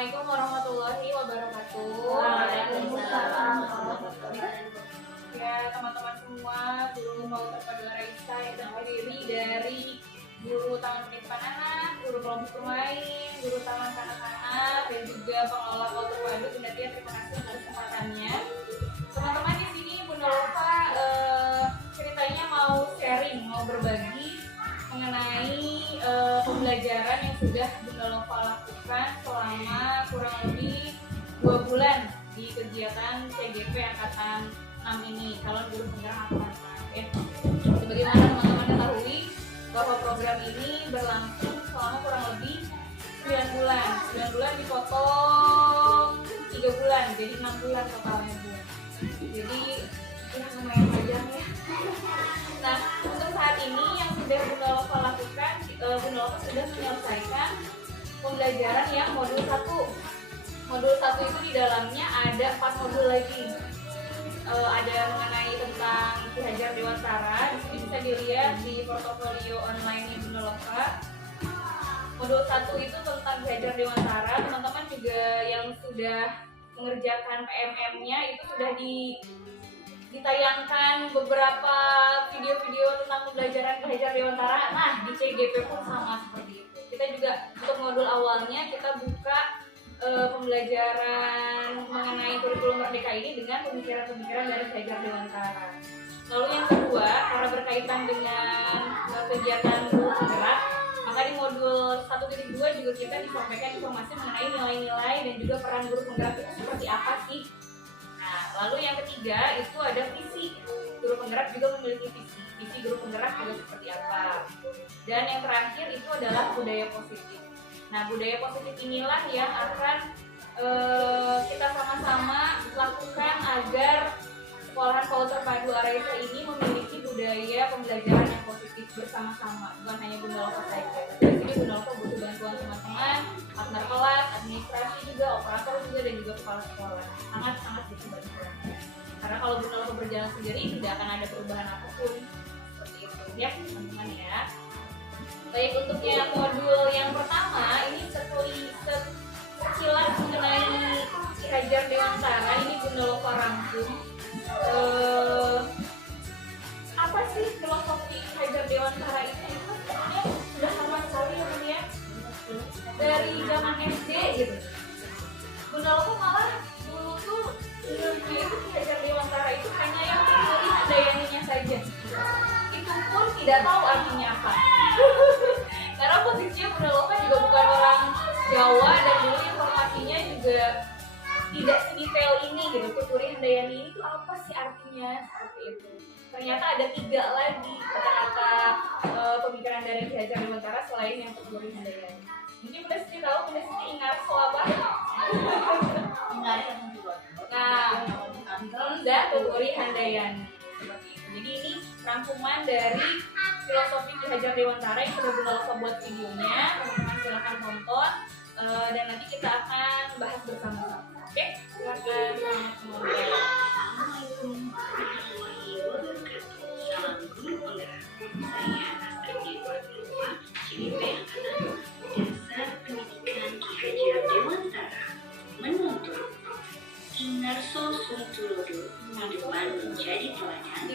Assalamualaikum warahmatullahi wabarakatuh. Waalaikumsalam warahmatullahi wabarakatuh. Ya, teman-teman semua, guru mau terpadu Raisa yang terdiri dari guru Taman Pendidikan Anak, guru kelompok bermain, guru Taman Kanak-kanak, dan juga pengelola Pau Terpadu. Bunda Tia, terima kasih atas kesempatannya. Teman-teman, di sini Bunda Lova ceritanya mau sharing, mau berbagi mengenai pembelajaran yang sudah Bunda Lova lakukan selama kurang lebih 2 bulan di kegiatan CGP Angkatan 6 ini, calon guru penggerak angkatan 6. Sebagaimana teman-teman ketahui bahwa program ini berlangsung selama kurang lebih 9 bulan. 9 bulan dipotong 3 bulan, jadi 6 bulan totalnya, Bu. Jadi ya lumayan panjang ya. Nah, untuk saat ini yang sudah Bunda Lova lakukan, Bunda Lova sudah menyelesaikan pembelajaran yang modul 1. Modul 1 itu di dalamnya ada 4 modul lagi. Ada mengenai tentang Ki Hajar Dewantara. Di sini bisa dilihat di portofolio online Bunda Lova. Modul 1 itu tentang Ki Hajar Dewantara. Teman-teman juga yang sudah mengerjakan PMM-nya itu sudah ditayangkan beberapa video-video tentang pembelajaran Ki Hajar Dewantara. Nah, di CGP pun sama seperti itu. Kita juga untuk modul awalnya kita buka pembelajaran mengenai kurikulum merdeka ini dengan pemikiran-pemikiran dari Ki Hajar Dewantara. Lalu yang kedua, karena berkaitan dengan kegiatan guru penggerak, maka di modul 1.2 juga kita disampaikan informasi mengenai nilai-nilai dan juga peran guru penggerak itu seperti apa sih. Nah, lalu yang ketiga itu ada visi. Guru penggerak juga memiliki visi. Visi guru penggerak juga seperti apa. Dan yang terakhir itu adalah budaya positif. Nah, budaya positif inilah yang akan kita sama-sama lakukan agar sekolahan Pau Terpadu Raisa ini memiliki budaya pembelajaran yang positif bersama-sama, bukan hanya Bunda Lova saja. Di sini Bunda Lova butuh bantuan teman-teman, partner kelas, administrasi juga, operator juga, dan juga kepala sekolah. Sangat-sangat butuh bantuan. Karena kalau Bunda Lova berjalan sendiri tidak akan ada perubahan apapun. Seperti itu ya teman-teman ya. Baik, untuk yang modul yang pertama ini sekilas mengenai Ki Hajar Dewantara ini Bunda Lova rangkum. Apa sih filosofi Ki Hajar Dewantara itu? Itu sebenarnya sudah lama sekali ya Bunda ya, dari zaman SD gitu. Bunda Lova malah dulu tuh ilmunya itu Ki Hajar Dewantara itu hanya yang teori handayaninya saja. Itu pun tidak tahu artinya apa. Karena posisinya Bunda Lova juga bukan orang Jawa dan dulu informasinya juga tidak sedetail ini gitu. Tuturi handayani ini tuh apa sih artinya, seperti itu. Ternyata ada 3 lagi kata-kata pemikiran dari Ki Hajar Dewantara selain yang tuturi handayani. Mungkin Bunda Siti tahu, Bunda Siti Ingarso apa? Nah, dan tuturi handayani seperti itu. Jadi ini rangkuman dari filosofi Ki Hajar Dewantara yang sudah Bunda Lova buat videonya. Teman-teman silahkan tonton dan nanti kita akan bahas bersama-sama. Oke, silakan. Assalamualaikum warahmatullahi wabarakatuh. Salam guru penggerak. Saya Astrid Dewa, CGP Angkatan Dasar Pendidikan Ki Hajar Dewantara menuntut Ingarso Suntulodo di depan menjadi teladan,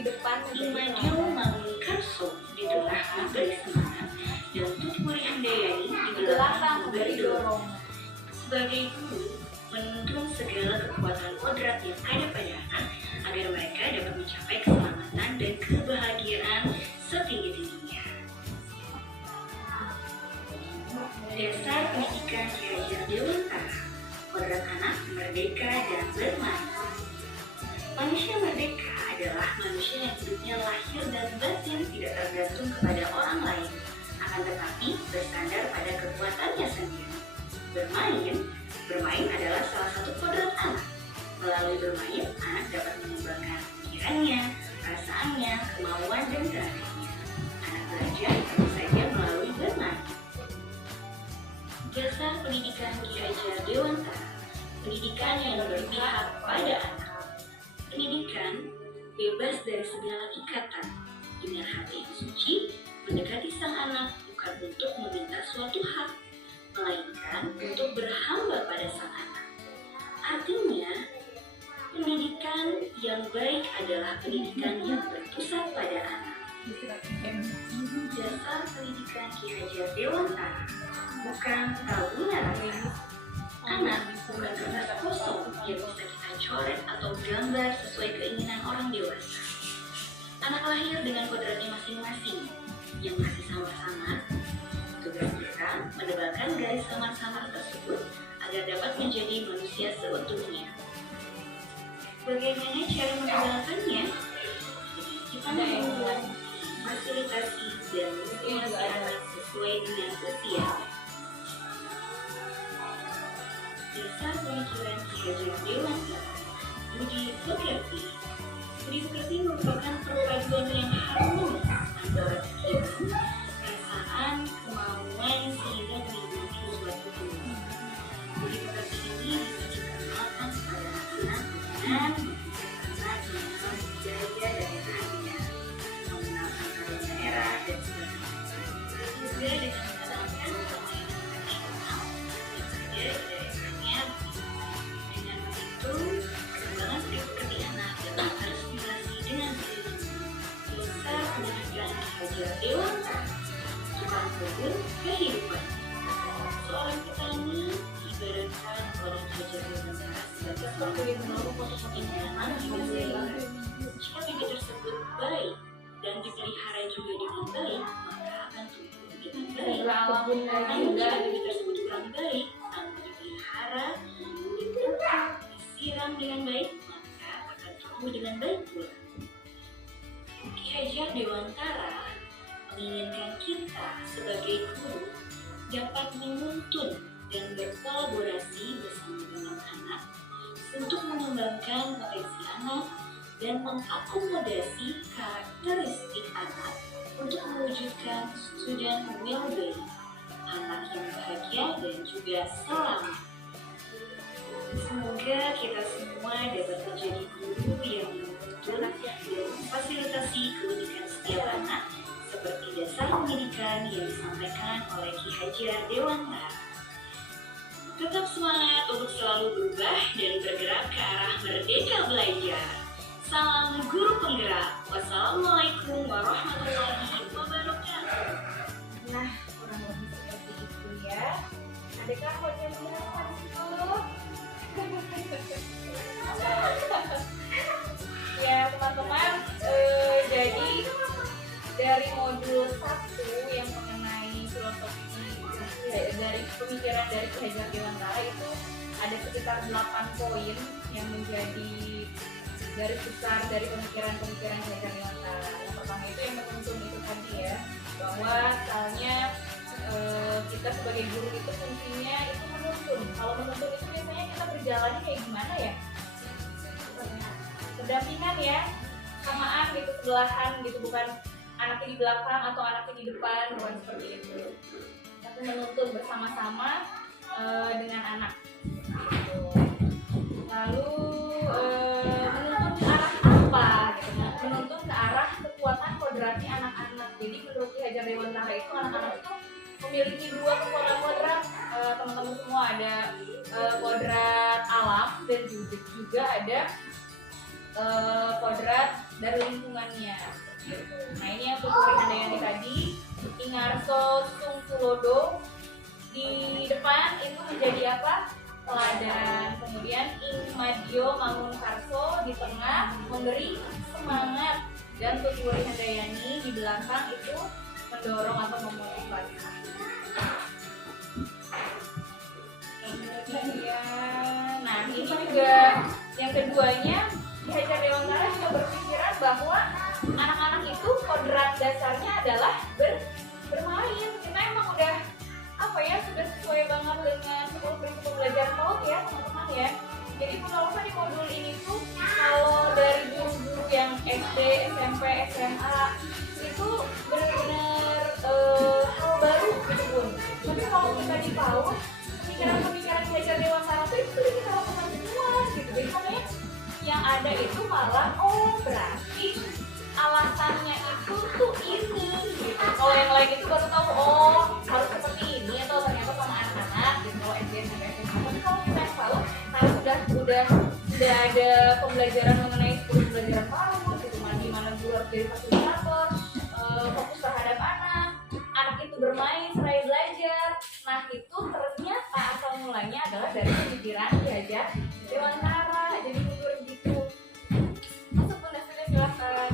Imadio Mangunkarso di tengah memberi semangat, dan Tuturi handayani di belakang memberi dorong. Sebagai guru, menuntun segala kekuatan kodrat yang ada pada anak agar mereka dapat mencapai keselamatan dan kebahagiaan setinggi-tingginya. Dasar pendidikan Ki Hajar Dewantara. Kodrat anak merdeka dan bermain. Manusia merdeka adalah manusia yang hidupnya lahir dan batin tidak tergantung kepada orang lain, akan tetapi bersandar pada kekuatannya sendiri. Bermain adalah salah satu kodrat anak. Melalui bermain, anak dapat mengembangkan pikirannya, perasaannya, kemauan, dan kreatifnya. Anak belajar tentu saja melalui bermain. Dasar pendidikan Ki Hajar Dewantara. Pendidikan yang berpihak pada anak. Pendidikan bebas dari segala ikatan, dengan hati yang suci, mendekati sang anak bukan untuk meminta suatu hak, melainkan untuk berhamba pada sang Pendidikan Ki Hajar Dewantara bukan tabula rasa. Anak bukan kertas kosong yang bisa kita coret atau gambar sesuai keinginan orang dewasa. Anak lahir dengan kodratnya masing-masing yang masih samar-samar. Tugas kita menebalkan garis samar-samar tersebut agar dapat menjadi manusia seutuhnya. Bagaimana cara menebalkannya? Kita membuat fasilitasi dan motivasi anak sesuai dengan usia. Dasar pemikiran Ki Hajar Dewantara, Budi Pekerti. Budi Pekerti merupakan perpaduan yang harmonis antara pikiran, perasaan, kemauan, sehingga mengikuti suatu tujuan. Budi Pekerti ini bisa dikenalkan pada anak dengan anak mengenal budaya dan budaya, mengenalkan tata daerah dan sebagainya. Juga dengan mengenalkan permainan tradisional yang ada di daerahnya. Dengan begitu, perkembangan Budi Pekerti anak dapat terinspirasi dengan dirinya. Dasar pendidikan Ki Hajar Dewantara, tukang kebun kehidupan. Seorang petani ibaratkan orang Ki Hajar Dewantara sebagai seorang yang memang dibiayai. Jika bibit tersebut baik dan dipelihara juga dengan baik, maka akan tumbuh dengan baik. Namun jika bibit tersebut kurang baik, tanpa dipelihara, dipupuk, disiram dengan baik, maka akan tumbuh dengan baik pula. Ki Hajar Dewantara menginginkan kita sebagai guru dapat menuntun dan berkolaborasi bersama dengan anak untuk mengembangkan potensi anak dan mengakomodasi karakteristik anak untuk mewujudkan student well-being, anak yang bahagia dan juga selamat. Semoga kita semua dapat menjadi guru yang menuntun dan memfasilitasi keunikan setiap anak seperti dasar pendidikan yang disampaikan oleh Ki Hajar Dewantara. Tetap semangat untuk selalu berubah dan bergerak ke arah merdeka belajar. Salam guru penggerak. Wassalamualaikum warahmatullahi wabarakatuh. Nah, kurang lebih seperti itu ya. Adakah coachnya berapa di situ? Ya teman-teman, jadi dari modul 1 yang mengenai filosofi dari pemikiran dari Ki Hajar Dewantara itu ada sekitar 8 poin yang menjadi garis besar dari pemikiran-pemikiran Ki Hajar Dewantara. Yang pertama itu yang menuntun itu tadi ya, bahwa misalnya kita sebagai guru itu fungsinya itu menuntun. Kalau menuntun itu biasanya kita berjalannya kayak gimana ya? Berdampingan ya, samaan gitu, sebelahan gitu, bukan anaknya di belakang atau anaknya di depan, bukan seperti itu. Tapi menuntun bersama-sama dengan anak. Gitu. Lalu menuntun ke arah apa? Gitu. Menuntun ke arah kekuatan kodratnya anak-anak. Jadi menurut Ki Hajar Dewantara itu anak-anak itu memiliki 2 kekuatan kodrat. Teman-teman semua ada kodrat alam dan juga ada kodrat dari lingkungannya. Nah ini yang Putri Handayani tadi, Ingarso Sung Tulodo di depan itu menjadi apa? Teladan. Kemudian Ing Madio Mangunkarso di tengah memberi semangat, dan Putri Handayani di belakang itu mendorong atau memotivasi. Nah ini juga yang keduanya, Ki Hajar Dewantara juga berpikiran bahwa anak-anak itu kodrat dasarnya adalah bermain. Kita emang udah apa ya, sudah sesuai banget dengan 10 prinsip belajar PAUD ya teman-teman ya. Jadi penulisan di modul ini tuh kalau dari guru-guru yang SD, SMP, SMA itu benar-benar hal baru gitu pun. Tapi kalau kita di PAUD, pemikiran-pemikiran Ki Hajar Dewantara itu sudah kita lakukan semua gitu. Jadi makanya yang ada itu malah berarti alasannya itu tuh ini gitu. Kalau yang lain itu baru tahu harus seperti ini, atau ternyata sama anak-anak gitu. Kalau SD sampai SMA, tapi kalau kita tahu harus udah ada pembelajaran mengenai pembelajaran baru gitu, di mana guru harus jadi fasilitator, fokus terhadap anak itu Nah itu ternyata asal mulanya adalah dari pemikiran Ki Hajar Dewantara. Jadi mundur gitu. Masuk Bunda, silakan.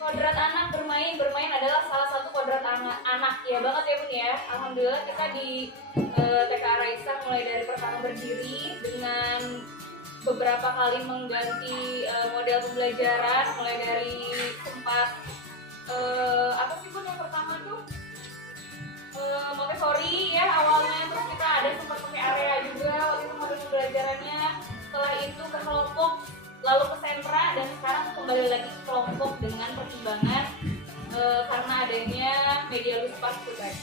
Kodrat anak bermain adalah salah satu kodrat anak ya banget ya Bun ya. Alhamdulillah kita di TK Raisa mulai dari pertama berdiri dengan beberapa kali mengganti model pembelajaran, mulai dari sempat apa sih Bun yang pertama tuh Montessori ya awalnya, terus kita ada sempat pakai area juga waktu itu model pembelajarannya. Setelah itu ke kelompok, lalu ke sentra, dan sekarang kembali lagi ke kelompok dengan pertimbangan karena adanya media luas tadi.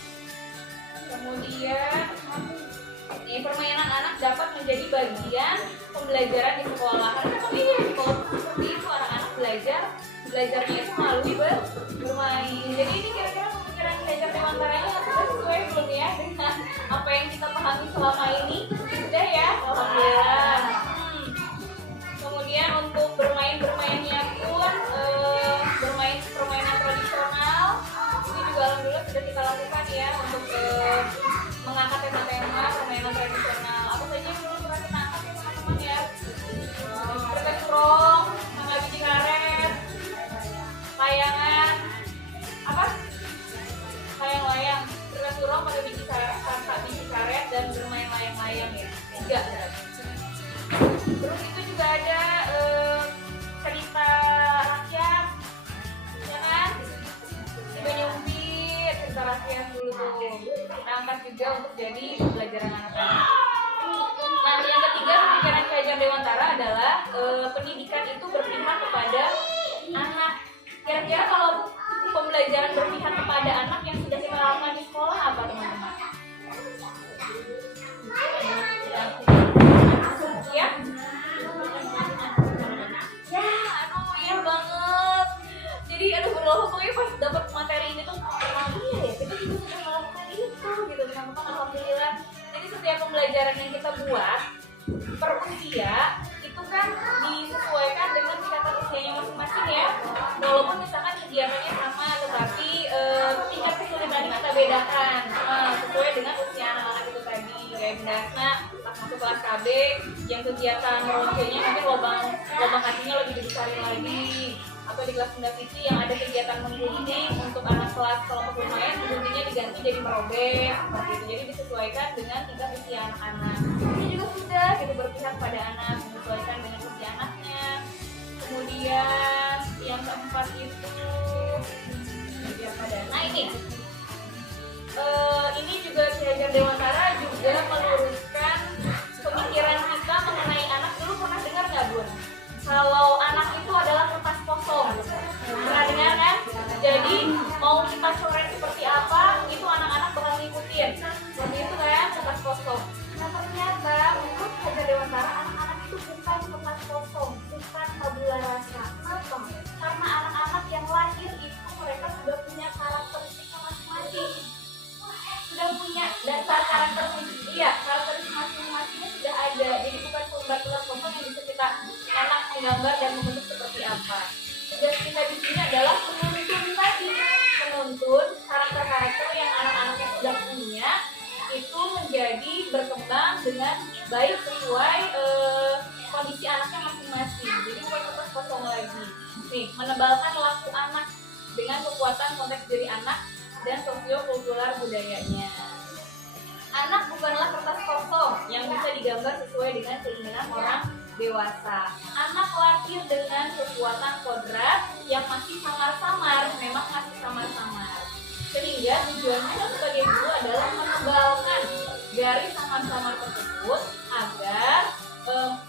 Kemudian permainan anak dapat menjadi bagian pembelajaran di sekolah. Karena kami di sekolah seperti itu, anak-anak belajarnya itu melalui bermain. Jadi ini kira-kira pemikiran Ki Hajar Dewantaranya sudah sesuai belum ya dengan apa yang kita pahami selama ini? Sudah ya, alhamdulillah. Kemudian untuk bermainnya pun bermain permainan tradisional ini juga alhamdulillah sudah kita lakukan ya untuk mengangkat tema-tema permainan tradisional. Apa saja yang dulu pernah kita angkat ya teman-teman ya? Permen surong, tangga biji karet, layangan, apa? Layang-layang, permen surong, tangga biji karet, dan bermain layang-layang ya. 3 berarti. Terus itu juga ada cerita rakyat, ya kan? Banyak umpit, cerita rakyat dulu tuh. Kita angkat juga untuk jadi pelajaran anak-anak. Nah, yang ketiga pemikiran Ki Hajar Dewantara adalah pendidikan itu berpihak kepada anak. Kira-kira kalau pembelajaran berpihak kepada anak yang sudah kita lakukan di sekolah apa teman-teman? Ya? Ya, aduh iya banget. Jadi berdoa pokoknya pas dapat materi ini tuh iya ya, kita juga sudah melakukan itu gitu teman-teman, alhamdulillah. Jadi setiap pembelajaran yang kita buat per usia itu kan disesuaikan dengan tingkatan usianya masing-masing ya. Walaupun misalkan kegiatannya sama, tetapi tingkat kesulitannya kita bedakan sesuai dengan usia anak-anak itu tadi. Kayak Bunda Asna pas masuk kelas KB yang kegiatan meroncenya mungkin lubang hatinya lebih dibesarin lagi, atau di kelas Bunda Siti yang ada kegiatan menggunting untuk anak kelas kelompok lumayan, mengguntingnya diganti jadi merobek seperti itu. Jadi disesuaikan dengan tingkat usia anak-anak. Ini juga sudah gitu berpihak pada anak, menyesuaikan dengan usia anaknya. Kemudian yang keempat itu berpihak pada anak. Nah ini juga Ki Hajar Dewantara juga meluruskan pemikiran kita mengenai anak. Dulu pernah dengar nggak Bun? Kalau anak itu adalah kertas kosong. Pernah dengar kan? Jadi mau kita coret seperti apa, itu anak-anak bakal ngikutin. Seperti itu kan, kertas kosong. Nah ternyata menurut Ki Hajar Dewantara anak-anak itu bukan kertas kosong, bukan tabula rasa. Kenapa? Karena anak-anak yang lahir itu mereka sudah punya karakteristiknya masing-masing. Sudah punya dasar karakteristik masing-masingnya sudah ada. Jadi bukan lembar kosong yang bisa kita enak menggambar dan membentuk seperti apa. Tugas kita di sini adalah menuntun karakter-karakter yang anak-anaknya sudah punya itu menjadi berkembang dengan baik sesuai kondisi anaknya masing-masing. Jadi bukan kertas kosong lagi. Nih, menebalkan laku anak dengan kekuatan konteks diri anak dan sosio-kultural budayanya. Anak bukanlah kertas kosong yang bisa digambar sesuai dengan keinginan orang dewasa. Anak lahir dengan kekuatan kodrat yang masih samar-samar, memang masih samar-samar. Sehingga tujuannya sebagai guru adalah menebalkan garis samar-samar tersebut agar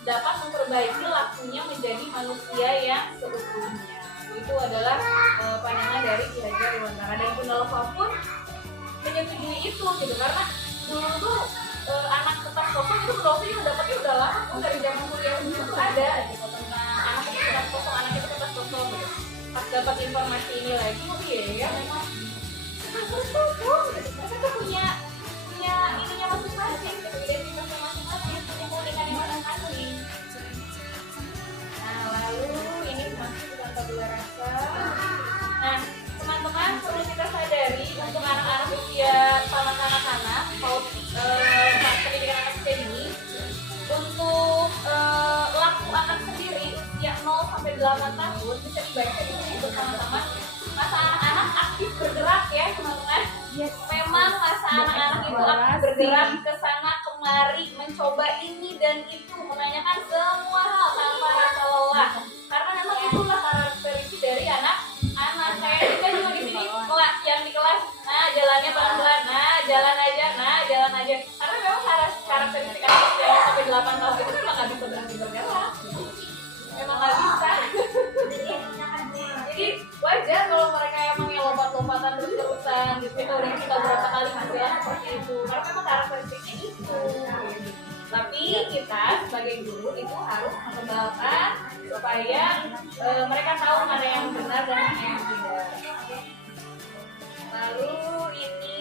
dapat memperbaiki lakunya menjadi manusia yang seutuhnya. Itu adalah pandangan dari Ki Hajar Dewantara, dan Bunda Lova pun menyetujui itu gitu, karena dulu tuh anak kertas kosong itu Bunda Lova juga dapatnya udah lama tuh, dari zaman kuliah itu ada gitu tentang anak itu kertas kosong, anak itu kertas kosong gitu. Pas dapat informasi ini lagi, oh iya ya memang kertas kosong gitu. Mereka tuh punya ininya masing-masing, identitasnya masing-masing, punya keunikannya masing-masing. Nah lalu ini masih bukan tabula rasa. Nah teman-teman perlu kita sadari untuk anak-anak usia anak-anak itu akan bergerak ke sana kemari, mencoba ini dan itu, menanyakan semua hal tanpa rasa lelah. Karena memang itulah karakteristik dari anak-anak. Saya juga di sini yang di kelas, nah jalannya pelan-pelan, nah jalan aja. Karena memang karakteristik anak yang sampai 8 tahun itu memang nggak bisa berhenti bergerak. Memang nggak bisa. Jadi wajar kalau mereka emang yang lompat-lompatan terus-terusan gitu. Kita berapa kali hasilnya seperti itu. Karena memang karakteristiknya itu. Tapi kita sebagai guru itu harus mengembangkan supaya mereka tahu mana yang benar dan mana yang tidak. Lalu ini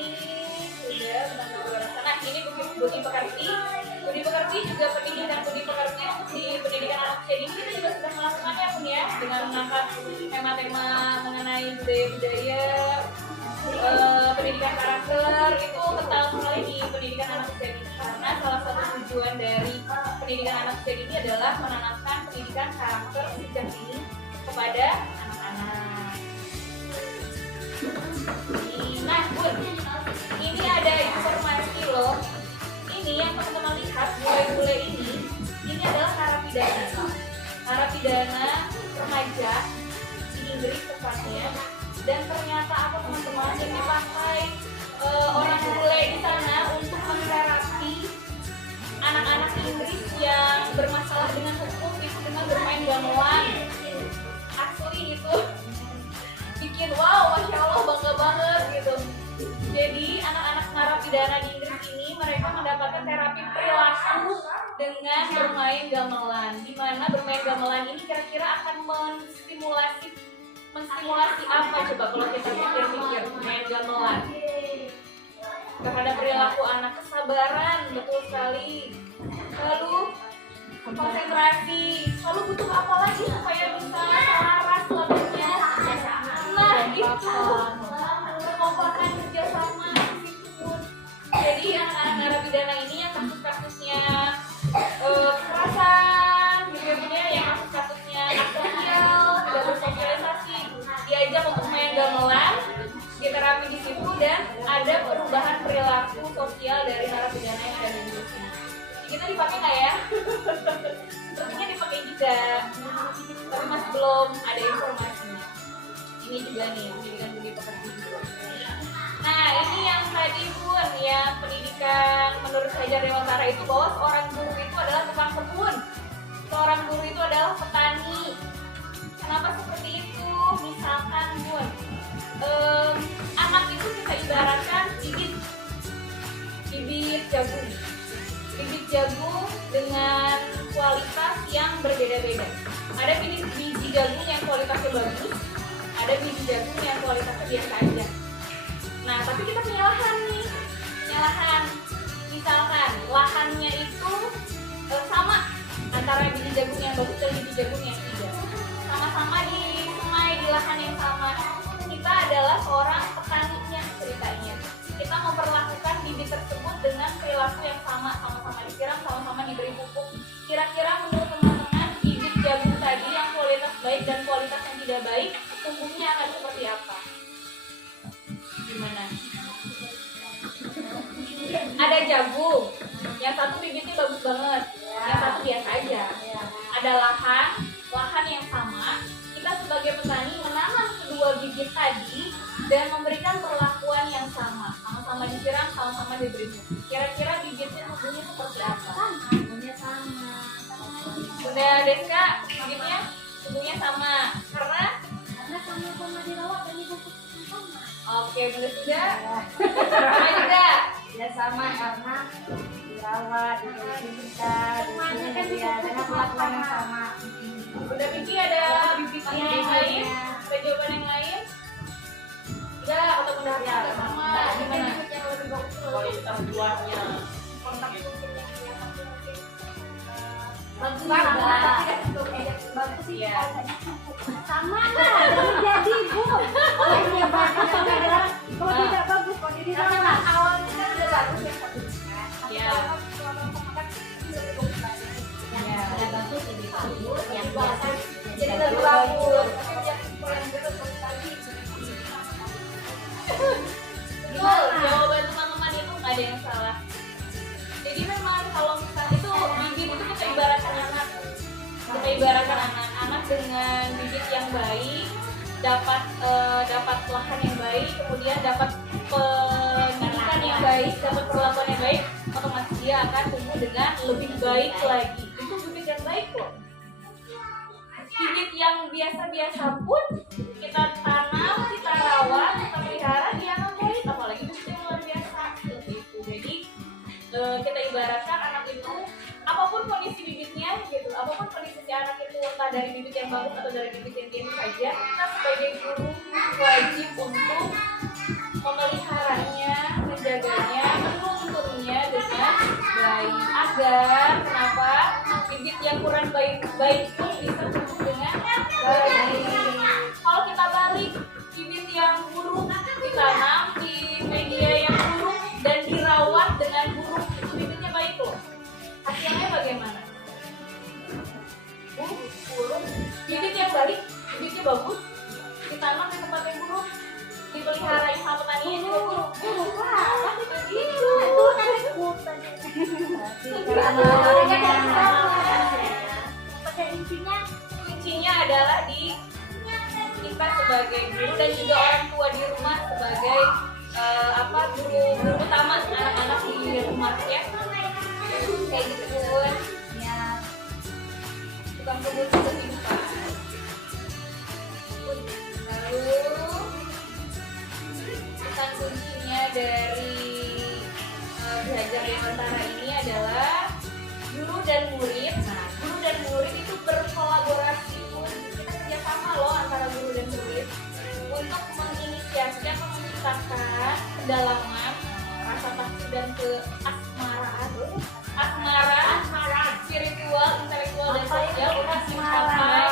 sudah benar-benar. Nah ini budi pekerti. Budi pekerti juga pendidikan budi pekerti untuk di pendidikan anak usia dini kita juga sudah melakukannya pun ya, dengan mengangkat tema-tema mengenai budaya-budaya, pendidikan karakter itu kental sekali di pendidikan anak usia dini, karena salah satu tujuan dari pendidikan anak usia dini adalah menanamkan pendidikan karakter sejak dini kepada anak-anak. Nah Bun, ini ada informasi loh. Ini yang teman-teman lihat, bule-bule ini adalah narapidana remaja di Inggris tepatnya. Dan ternyata apa teman-teman, yang dipakai orang bule di sana untuk menterapi anak-anak Inggris yang bermasalah dengan hukum itu dengan bermain gamelan. Asli itu bikin wow, masya Allah, bangga banget gitu. Jadi anak-anak narapidana di Inggris ini mereka mendapatkan terapi perilaku dengan bermain gamelan. Di mana bermain gamelan ini kira-kira akan menstimulasi apa coba kalau kita pikir-pikir bermain gamelan terhadap perilaku anak? Kesabaran, betul sekali. Lalu konsentrasi. Lalu butuh apa lagi supaya bisa selaras lagunya? Nah itu kekompakan kerjasama di situ. Jadi anak-anak narapidana ini yang kasus-kasusnya kekerasan, begitu-begitu, yang kasus-kasusnya asosial, tidak bersosialisasi, diajak untuk main gamelan, diterapi di situ, dan ada perubahan perilaku sosial dari narapidana yang ada di sini. Kita dipakai nggak ya? Sepertinya dipakai juga, tapi masih belum ada informasinya. Ini juga nih pendidikan budi pekerti. Nah ini yang tadi Bun, ya pendidikan menurut Fajar Dewantara itu bahwa seorang guru itu adalah tukang kebun, seorang guru itu adalah petani. Kenapa seperti itu? Misalkan Bun, anak itu kita ibaratkan bibit jagung dengan kualitas yang berbeda-beda. Ada biji jagung yang kualitasnya bagus, ada biji jagung yang kualitasnya biasa aja. Nah, tapi kita punya lahan nih. Misalkan lahannya itu sama antara biji jagung yang bagus dan biji jagung yang tidak. Sama-sama disemai di lahan yang sama. Kita adalah seorang petaninya ceritanya. Kita memperlakukan bibit tersebut dengan perilaku yang sama-sama disiram, sama-sama diberi pupuk. Kira-kira menurut teman-teman bibit jagung tadi yang kualitas baik dan kualitas yang tidak baik, tumbuhnya akan seperti apa? Gimana? Ada jagung, yang satu bibitnya bagus banget, yang satu biasa aja. Ada lahan yang sama. Kita sebagai petani menanam kedua bibit tadi dan memberikan perlakuan yang sama-sama disiram, sama-sama diberi pupuk. Kira-kira bibitnya tumbuhnya seperti apa? Tumbuhnya sama. Bunda Deska, bibitnya tumbuhnya sama karena sama-sama dirawat dan dipupuk sama. Oke, Bunda sudah. Sama juga. Ya sama karena dirawat, dibersihkan, dengan perlakuan yang sama. Bunda Vicky ada bibitnya yang lain? Ada jawaban yang lain? Enggak, kata Bunda Vicky enggak sama. Gimana? Kualitas buahnya. Kontak mungkinnya bagus bagus sih ya. Sama lah, jadi Bu. Kalau ini bagus kalau tidak bagus, kalau jadi awalnya kan udah bagus ya. Ya. Ya, ada bagus jadi bagus, yang biasa jadi lebih bagus. Betul, jawaban teman-teman itu ada yang salah. Jadi memang kalau misalnya itu bibit itu kita ibaratkan anak. Kita ibaratkan anak dengan bibit yang baik, dapat lahan yang baik, kemudian dapat pendidikan yang baik, dapat perlakuan yang baik, otomatis dia akan tumbuh dengan lebih baik lagi. Itu bibit yang baik loh. Bibit yang biasa-biasa pun kita tanam, kita rawat, kita pelihara, dia akan baik. Apalagi bibit yang luar biasa seperti itu. Jadi kita ibaratkan anak itu, apapun kondisi bibitnya gitu, apapun kondisi si anak itu, entah dari bibit yang bagus atau dari bibit yang biasa saja, kita sebagai guru wajib untuk memeliharanya, menjaganya, menuntunnya dengan baik, agar kenapa bibit yang kurang baik pun bisa tumbuh dengan baik. Kalau kita balik, bibit yang buruk ditanam di media yang buruk dan dirawat dengan buruk, itu bibitnya baik loh. Hasilnya bagaimana? Buruk. Bibit yang baik, bibitnya bagus, ditanam di tempat yang buruk, dipelihara sama petaninya juga buruk. Kan begitu. Itu kan buruk tadi. Kuncinya adalah di kita sebagai guru dan juga orang tua di rumah sebagai guru utama anak-anak di rumah ya. Kayak gitu ya, tukang kebun kehidupan. Lalu pesan kuncinya dari belajar Dewantara ini adalah guru dan murid. Nah, guru dan murid itu berkolaborasi, kita kerjasama loh antara guru dan murid untuk menginisiasi atau menciptakan kedalaman rasa takut dan asmara spiritual, intelektual dan sosial untuk mencapai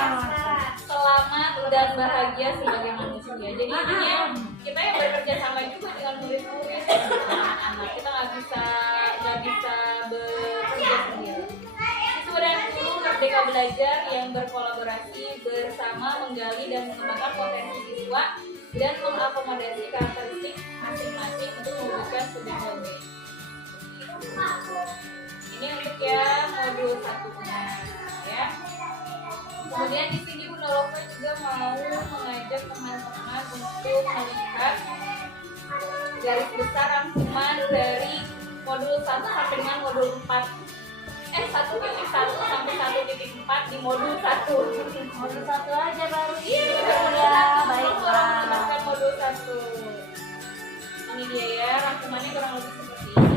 selamat dan bahagia sebagai manusia. Jadi intinya kita yang bekerja sama juga dengan murid-murid dan anak-anak. Kita nggak bisa bekerja sendiri. Siswa dan guru Merdeka Belajar yang berkolaborasi bersama menggali dan mengembangkan potensi siswa dan mengakomodasi karakteristik masing-masing untuk mewujudkan sebuah model. Ini untuk ya modul 1-nya ya. Kemudian di sini Bunda Lova juga mau mengajak teman-teman untuk melihat garis besar rangkuman dari modul 1 sampai dengan modul 4. 1.1 sampai 1.4 di modul 1. Modul 1 aja baru. Iya, baiklah. Modul 1. Ini dia ya, rangkumannya kurang lebih seperti ini.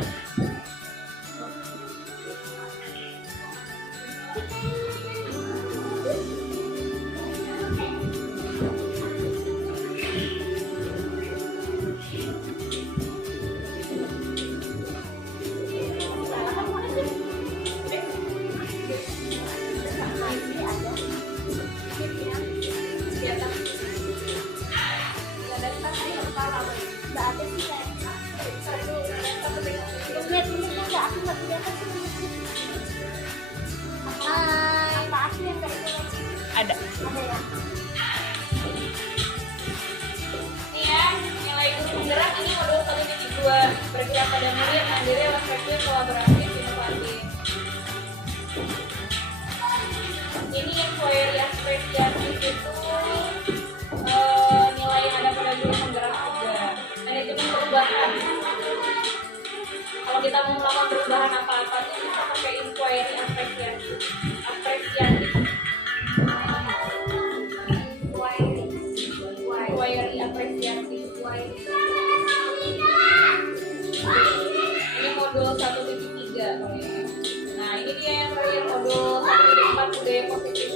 Ada ya. Ini ya, nilai guru penggerak ini modul 1.2, bergerak pada murid, mandiri, reflektif, kolaboratif, inovatif. Ini inquiry apresiatif itu nilai yang ada pada guru penggerak juga. Manajemen perubahan. Kalau kita mau melakukan perubahan apa-apa tuh bisa pakai inquiry apresiatif. Inquiry apresiatif. Ini modul 1.3. Nah ini dia yang terakhir modul 1.4 budaya positif.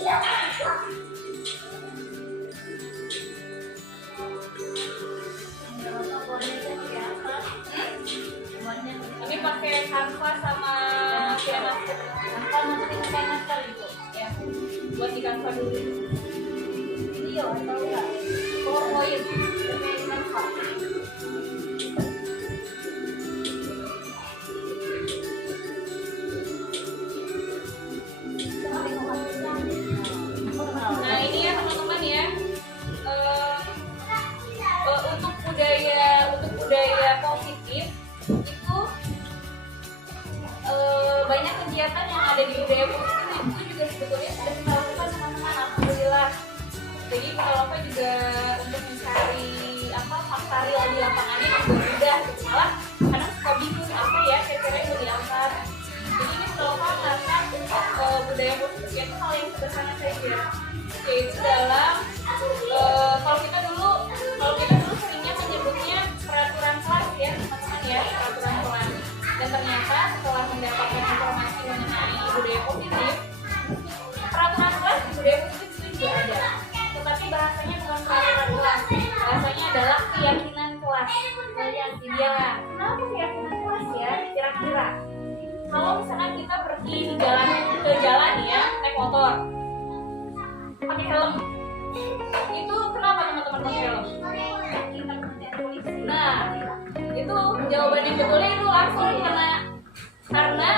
Ini pakai Canva sama Pianas. Canva nanti pakai Naskah itu ya. Buat di Canva dulu. Video atau enggak? PowerPoint pakai Canva. Nah ini ya teman-teman ya. Untuk budaya positif itu kegiatan yang ada di budaya positif itu juga sebetulnya sudah kita lakukan teman-teman, alhamdulillah. Jadi Bukalapak juga untuk mencari fakta real di lapangannya juga mudah gitu. Malah kadang suka bingung apa ya kira-kira yang mau diangkat. Jadi ini Bukalapak mengangkat untuk budaya positif itu hal yang sederhana saja, yaitu dalam kalau kita dulu seringnya menyebutnya peraturan kelas ya teman-teman ya, peraturan kelas. Dan ternyata setelah mendapatkan informasi mengenai budaya positif, peraturan kelas di budaya positif itu juga ada. Tetapi bahasanya bukan peraturan kelas, bahasanya adalah keyakinan kelas. Ya, kenapa keyakinan kelas ya? Kira-kira kalau misalnya kita pergi ke jalan ya, naik motor, pakai helm, itu kenapa teman-teman pakai helm? Nah, itu jawaban yang betulnya itu langsung karena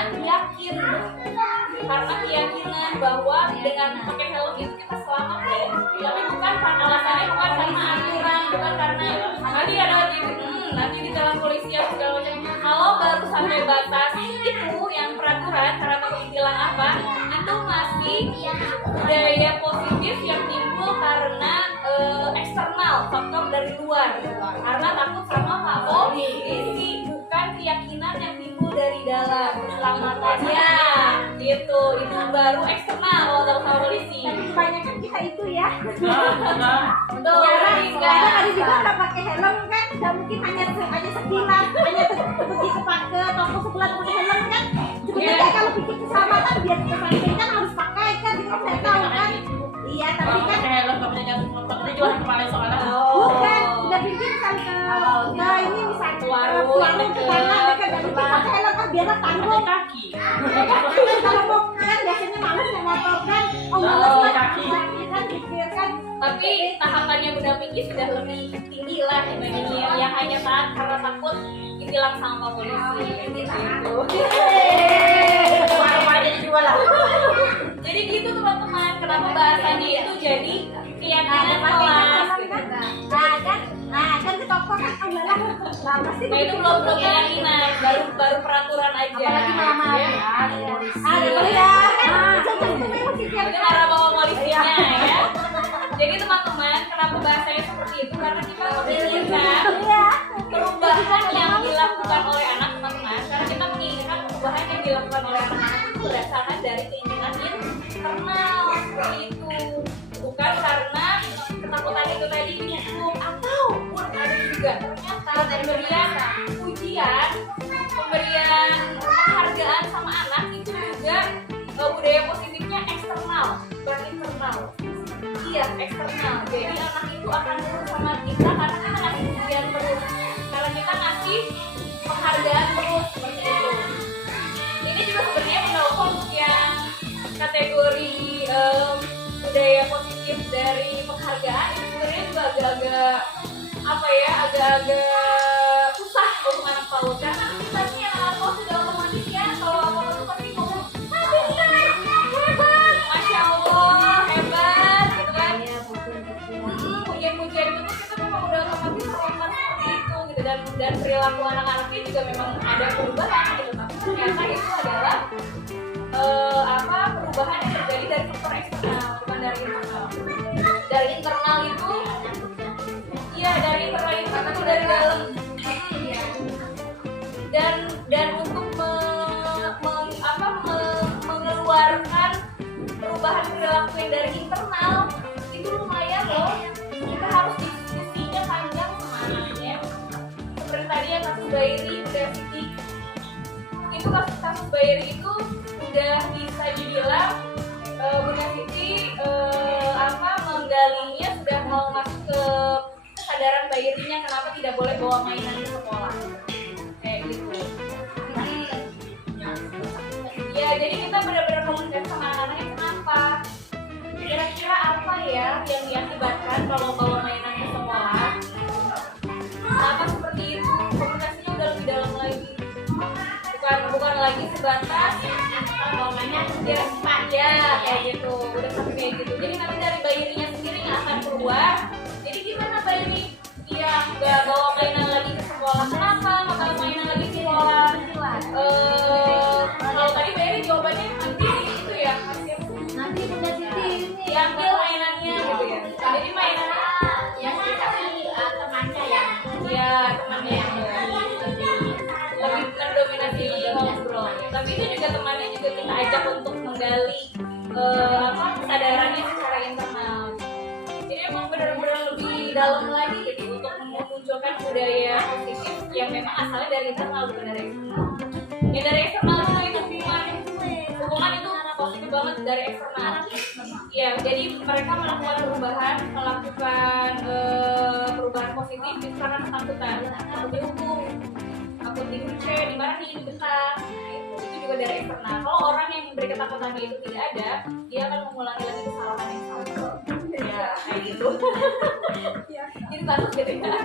keyakinan bahwa dengan pakai helm itu kita selamat ya. Tapi bukan karena alasannya, bukan karena aturan, bukan karena nanti ada nanti di jalan polisi atau segala macam. Kalau baru sampai batas itu yang peraturan cara takut hilang apa, itu masih budaya positif yang timbul karena eksternal, faktor dari luar, karena takut sama Pak Polisi, bukan keyakinan yang timbul dari dalam keselamatannya gitu. Itu baru eksternal kalau tahu Pak Polisi. Tapi kebanyakan kita itu ya. Betul. Karena ada juga nggak pakai helm kan, nggak mungkin hanya sekilas, hanya pergi ke toko sebelah pakai helm kan. Sebenarnya kalau bikin keselamatan biar kita kan harus pakai kan, kita nggak tahu kan. Iya, tapi kan helm nggak punya jantung motor, ini jualan kepala soalnya. Bukan, udah bikin kan ke ini misalnya warung ke sana, mereka nggak bikin pakai helm kan biar tanggung Kaki. Kalau mau kan biasanya malas yang motor kan, Kaki. Kan pikir kan. Tapi tahapannya Bunda Pinky sudah lebih tinggi lah dibanding yang hanya taat karena takut ditilang sama polisi gitu. Jadi gitu teman-teman, kenapa bahasannya itu jadi keyakinan kelas gitu. Kan ke toko kan enggak pasti Nah itu belum keyakinan, baru peraturan aja. apalagi malam-malam ya. Itu marah bawa polisinya ya. Jadi teman-teman, kenapa bahasanya seperti itu? Karena kita menginginkan perubahan yang dilakukan oleh anak teman-teman. Karena kita menginginkan perubahan yang dilakukan oleh anak-anak itu berdasarkan dari keinginan internal seperti itu, bukan karena ketakutan itu tadi dihukum atau pun ada juga ternyata pemberian pujian, pemberian penghargaan sama anak itu juga budaya positifnya eksternal, bukan internal. Iya, eksternal. Jadi anak itu akan nurut sama kita karena kita ngasih pujian terus, karena kita ngasih penghargaan terus seperti itu. Ini juga sebenarnya menelpon yang kategori budaya positif dari penghargaan itu sebenarnya juga agak-agak agak-agak susah untuk anak PAUD karena kita sih anak PAUD sudah otomatis ya kalau apa-apa tuh pasti ngomong hebat, masya Allah hebat gitu kan. Pujian-pujian itu kita memang udah otomatis hormat seperti itu gitu, dan perilaku anak-anaknya juga memang ada perubahan gitu, tapi ternyata itu adalah perubahan yang terjadi dari faktor eksternal bukan dari internal. Dari internal itu dari internal itu dari dalam. Dan untuk mengeluarkan perubahan perilaku yang dari internal itu lumayan loh. Kita harus diskusinya panjang sama anaknya. Seperti tadi yang kasus Bairi udah Siti, itu kasus Bairi itu udah bisa dibilang Bunda Siti menggalinya sudah mau masuk ke kesadaran Bairinya kenapa tidak boleh bawa mainan ke sekolah kayak gitu. Ya jadi kita benar-benar komunikasi sama anak-anaknya kenapa, kira-kira apa ya yang diakibatkan kalau bawa mainan ke sekolah, kenapa seperti itu. Komunikasinya udah lebih dalam lagi, bukan lagi sebatas ngomongnya ya kayak gitu, udah sampai kayak gitu. Jadi nanti dari Bairinya sendiri nggak akan keluar. Jadi gimana Bairi yang nggak bawa mainan lagi ke sekolah? Kenapa nggak bawa mainan lagi ke sekolah? Kalau tadi Bairi jawabannya ya temannya yang lebih mendominasi ngobrol. Tapi itu juga temannya juga kita ajak untuk menggali kesadarannya secara internal. Jadi emang benar-benar lebih dalam lagi gitu untuk memunculkan budaya positif yang memang asalnya dari internal bukan dari eksternal. Ya dari eksternal itu hubungan itu positif banget dari eksternal. Ya jadi mereka melakukan perubahan positif karena ketakutan, takut dihukum, takut dikunci, dimarahin, dibekap. Itu juga dari eksternal. Kalau orang yang memberi ketakutan itu tidak ada, dia akan mengulangi lagi kesalahan yang sama. Ya kayak gitu. Jadi takut gitu ya.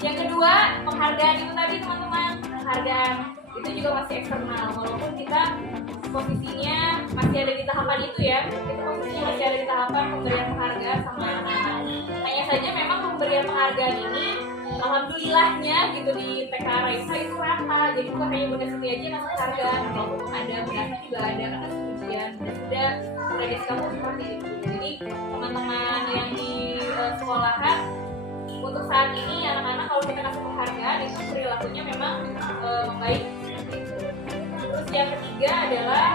Yang kedua, penghargaan itu tadi teman-teman, penghargaan itu juga masih eksternal. Walaupun kita posisinya masih ada di tahapan itu ya, kita posisinya masih ada di tahapan pemberian penghargaan sama anak-anak. Hanya saja memang pemberian penghargaan ini alhamdulillahnya gitu di TK Raisa itu rata, jadi bukan hanya Bunda Siti aja yang penghargaan, walaupun ada Bunda juga ada karena ujian dan sudah tradisi kamu seperti itu. Jadi teman-teman yang di sekolahan untuk saat ini anak-anak kalau kita kasih penghargaan itu perilakunya memang membaik. Terus yang ketiga adalah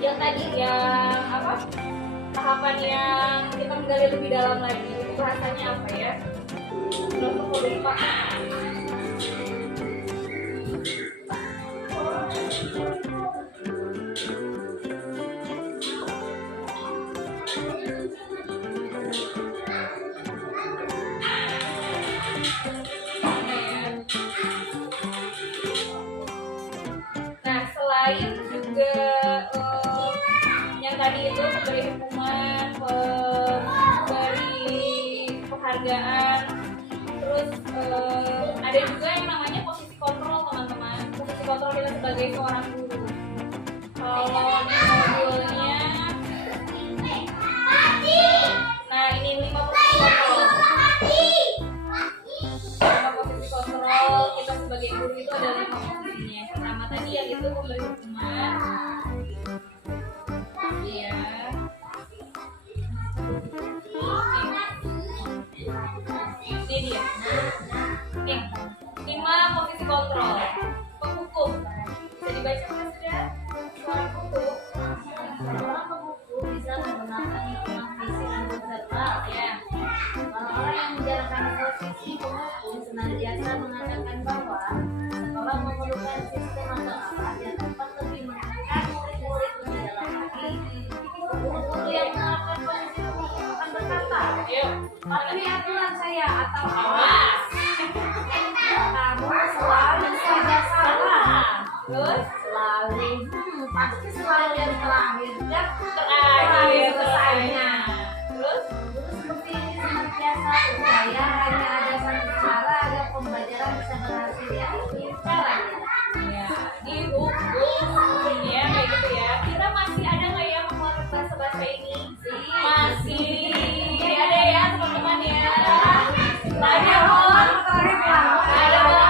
yang tadi yang apa? Tahapan yang kita menggali lebih dalam lagi. Itu bahasanya apa ya? Lupa. Nah, selain juga yang tadi itu memberi hukuman, memberi penghargaan, terus ada juga yang namanya posisi kontrol teman-teman. Posisi kontrol kita sebagai seorang guru. Kalau di modulnya, nah ini 5 posisi kontrol. 5 posisi kontrol kita sebagai guru itu ada 5 posisinya. Pertama tadi yang itu memberi hukuman. Iya. Ini dia. Nih, 5 posisi kontrol. Penghukum. Bisa dibaca kan sudah? Suara hukum. Seorang penghukum bisa menggunakan hitungan fisik dan verbal. Ya. Orang-orang yang menjalankan posisi penghukum senantiasa mengatakan bahwa sekolah memerlukan sistem akal yang dapat lebih menekan murid-murid lebih dalam lagi. Guru-guru yang menerapkan posisi penghukum akan berkata, Ayo. "Patuhi aturan saya atau Awas. kamu selalu saja salah." Terus Selalu, pasti selalu yang terakhir dan terakhir selesainya. Terus Guru seperti ini senantiasa percaya hanya ada satu cara agar pembelajaran bisa berhasil, yaitu caranya. ya di hukum ya kayak gitu ya. Kita masih ada nggak ya mengeluarkan bahasa ini? Masih ada ya teman-teman ya. Ada banget. Ada banget.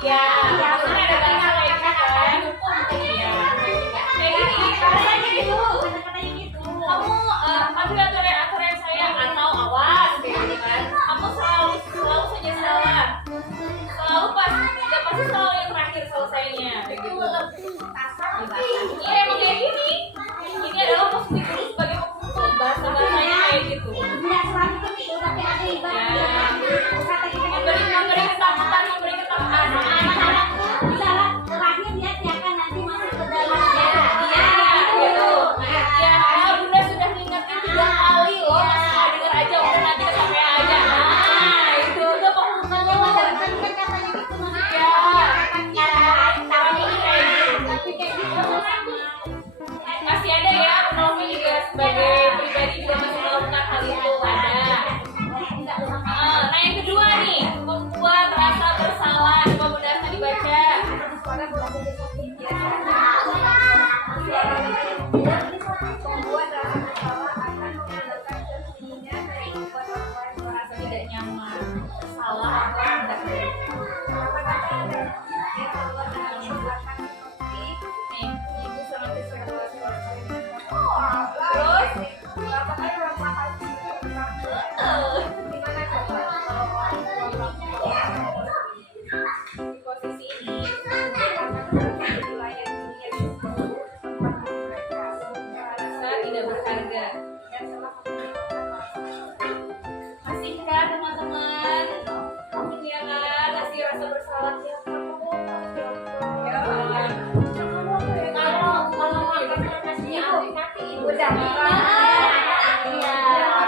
Ya, maksudnya ada bahasa kayak gitu kan. Iya. Kayak gini, katanya gitu. Kamu patuhi aturan saya atau awas kayak gitu kan. Kamu selalu saja salah. Selalu nggak pasti selalu yang terakhir selesainya kayak gitu. Iya emang kayak gini. Ini adalah posisi guru sebagai penghukum, bahasa-bahasanya kayak gitu. Tidak selalu begitu, tapi ada ibaratnya. Kata kita Memberi ketakutan sama anak-anak. misalnya terakhir dia akan nanti masuk ke dalam. Iya, gitu. Ya, Bunda sudah ngingetin 3 kali loh, masih nggak denger aja, udah nanti kecapean aja. Nah, itu udah penghukuman lo. Kan katanya gitu mas. Ya, caranya ini kayak gitu. Tapi kayak gitu. Masih ada ya, Nomi juga sebagai pribadi juga masih melakukan hal itu ada. Nah, yang kedua nih, membuat rasa bersalah. Coba Bunda Asna dibaca. Membuat rasa bersalah akan mengandalkan sesungguhnya dari membuat orang lain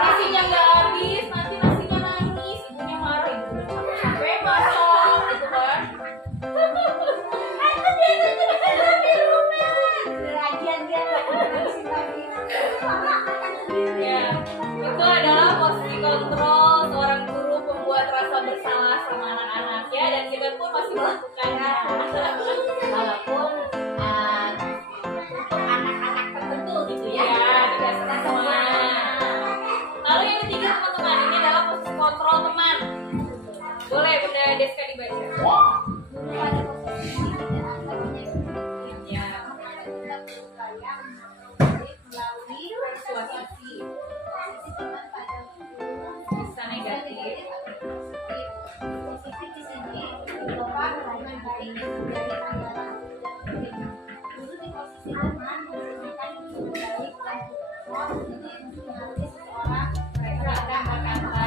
Nasinya nggak habis, nanti nasinya nangis, ibunya marah, ibu udah capek masak, gitu kan? Ya, itu adalah posisi kontrol seorang guru pembuat rasa bersalah sama anak-anak ya, dan kita pun masih melakukannya. Walaupun untuk anak-anak tertentu gitu ya. Ya, tidak semua. Lalu yang ketiga teman-teman, ini adalah posisi kontrol teman. Boleh Bunda Deska dibaca. Dulu pada posisi tidak adanya Ya. berupaya melalui persuasi. Posisi teman pada guru Bisa negatif. positif di sini merupakan hubungan baik dari antara guru di posisi teman memberikan hubungan baik dan support dengan mengenali seseorang Mereka akan berkata,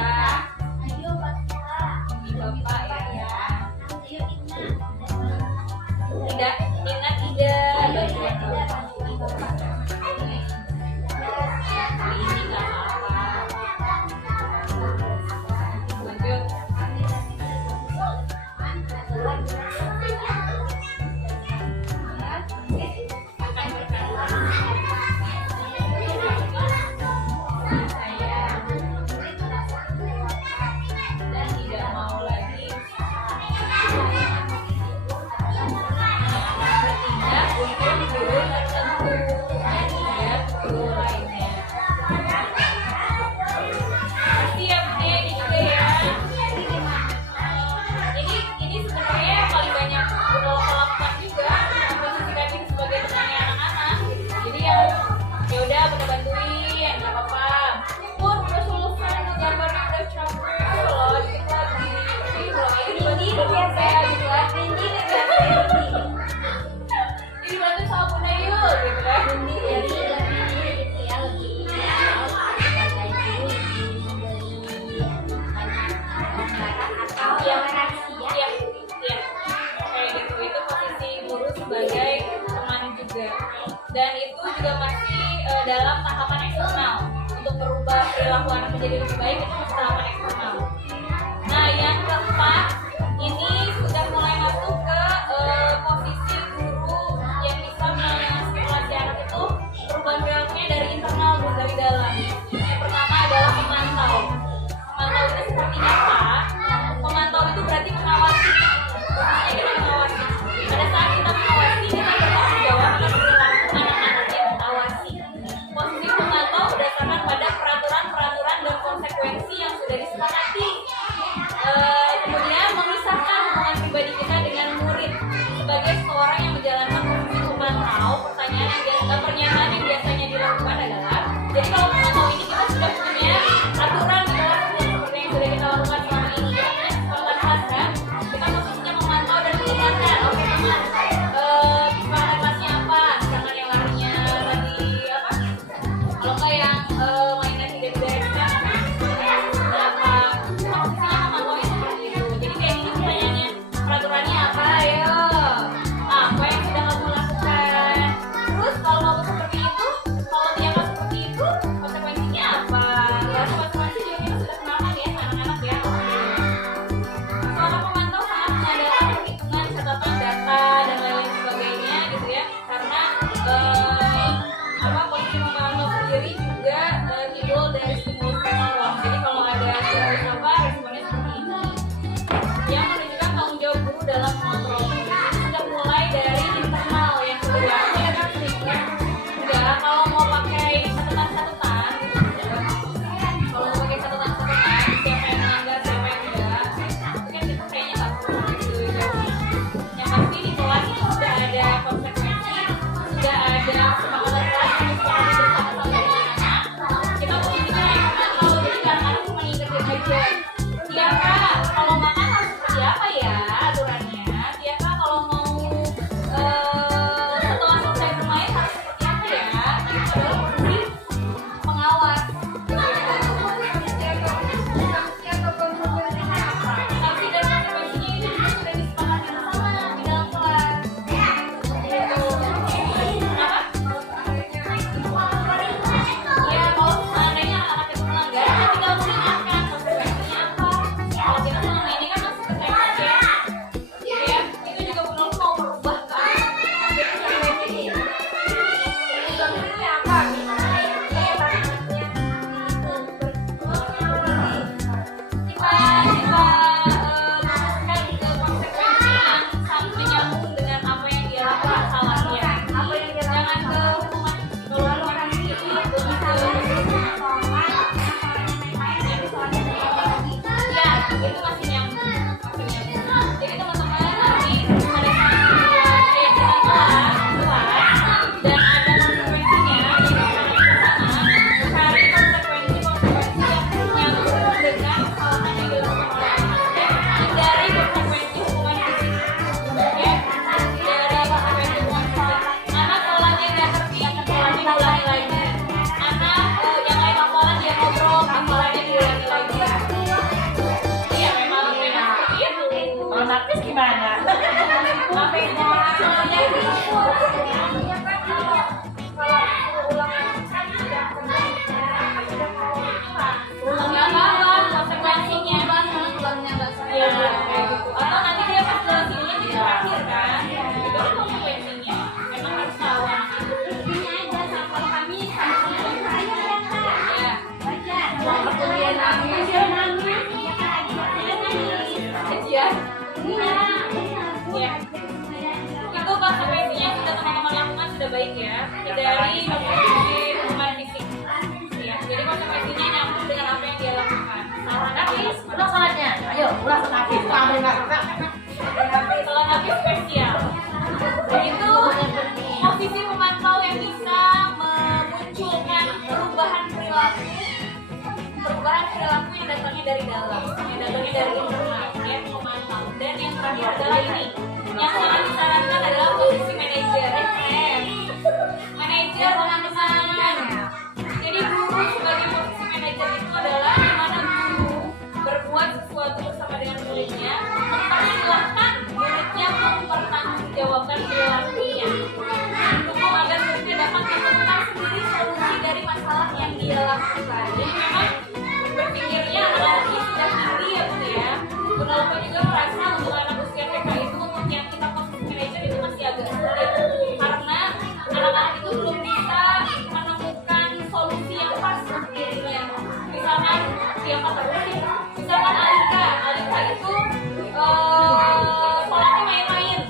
ayo baca ini Bapak ya. ayo ingat Tidak, ingat tidak. tidak bantuan bapak Ini nggak apa-apa. Lanjut. Akan berkata, saya dan tidak mau lagi bertindak untuk guru tertentu dan tidak guru lainnya. Pasti ya Bunda, ini juga ya. Ini sebenarnya yang paling banyak Bunda lakukan juga, memposisikan diri sebagai temannya anak-anak. Jadi ya udah Bunda bantuin, nggak apa-apa. Pun udah selesai, gambarnya udah capek loh, dikit lagi. Ini biasa ya, gitu lah. Ini dibantu sama Bunda yuk, gitu kan. Iya, kayak gitu. Itu posisi guru sebagai teman juga. Dan itu juga masih dalam tahapan eksternal. Untuk merubah perilaku anak menjadi lebih baik itu masih tahapan eksternal. Nah, yang keempat ini sudah mulai masuk ke posisi guru yang bisa menstimulasi anak itu perubahan perilakunya dari internal dan dari dalam. Yang pertama adalah memantau. Memantau itu seperti apa? Memantau itu berarti mengawasi. Posisinya kita mengawasi. Pada saat kita mengawasi, kita bertanggung jawab akan perilaku anak-anak yang kita awasi. Posisi memantau berdasarkan pada peraturan-peraturan dan konsekuensi yang sudah disepakati. Kemudian memisahkan hubungan pribadi kita dengan murid. Sebagai seorang yang menjalankan posisi memantau, pernyataan yang biasanya dilakukan adalah, jadi kalau memantau ini kita sudah punya aturan di kelas seperti yang sudah kita lakukan selama ini. Kita kan, kita posisinya memantau dan mengingatkan, oke teman, kepala kelasnya apa? Misalkan yang larinya lagi apa? Kalau nggak yang mainnya tidak dibereskan, berapa? Posisinya memantau seperti itu. Jadi kayak gini pertanyaannya, peraturannya apa? Ayo, apa yang sudah kamu lakukan? Terus kalau mau seperti itu, baik ya. Hindari mengkonsumsi minuman fisik. Ya, jadi konsekuensinya nyambung dengan apa yang dia lakukan. Nafis, ulang sholatnya. Ayo, ulang nafis. Kamu nggak suka? Kalau nafis spesial, itu posisi pemantau yang bisa memunculkan perubahan perilaku yang datangnya dari dalam, yang datangnya dari internal, ya pemantau. Dan yang terakhir adalah ini, yang sangat disarankan adalah posisi manajer. Manajer teman-teman. Jadi guru sebagai posisi manajer itu adalah di mana guru berbuat sesuatu bersama dengan muridnya, mempersilahkan muridnya mempertanggungjawabkan perilakunya, mendukung agar muridnya dapat menemukan sendiri solusi dari masalah yang dia lakukan. Jadi memang berpikirnya anak-anak ini sudah tinggi ya Bunda ya. Bunda Lupa juga merasa untuk anak usia TK itu, untuk yang kita posisi manajer itu masih agak sulit, karena anak-anak itu belum bisa menemukan solusi yang pas untuk dirinya. Misalkan siapa terus sih? Misalkan Alika itu sholatnya main-main.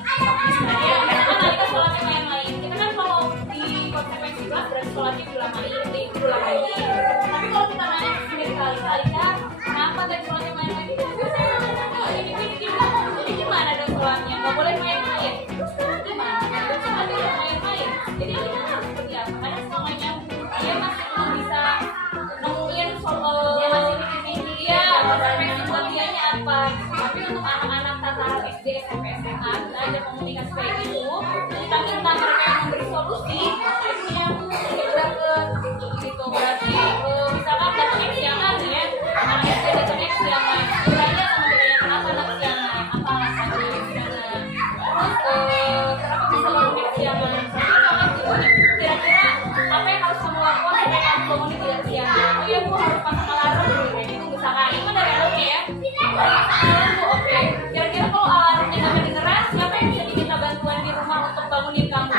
Ya, misalkan Alika sholatnya main-main. Kita kan kalau di konsekuensi kelas berarti sholatnya berulang lagi. Tapi kalau kita nanya sendiri ke Alika, kenapa tadi sholatnya main-main? Ini gimana dong sholatnya? Gak boleh main-main. Gimana? Cuma dia main-main. Jadi Alika harus seperti apa? Karena semuanya dia masih belum bisa nemuin dia masih mikir-mikir dia konsekuensi buat dianya apa. Tapi untuk anak-anak tataran SD, SMP, SMA kita ada komunikasi kayak gitu, kita minta mereka yang memberi solusi, itu yang deket gitu. Berarti misalkan datangnya kesiangan ya, anak SD datangnya kesiangan, kiranya sama bedanya kenapa anak kesiangan, apa alasannya kesiangan, terus kenapa bisa bangunnya kesiangan, kira-kira apa yang harus kamu lakukan supaya kamu bangunnya tidak kesiangan. Oh ya Bu, harus pasang alarm kayak gitu misalkan. Itu kan dari anaknya ya, alarm Bu, oke. Kira-kira kalau alarmnya nggak kedengeran, siapa yang bisa diminta bantuan di rumah untuk bangunin kamu?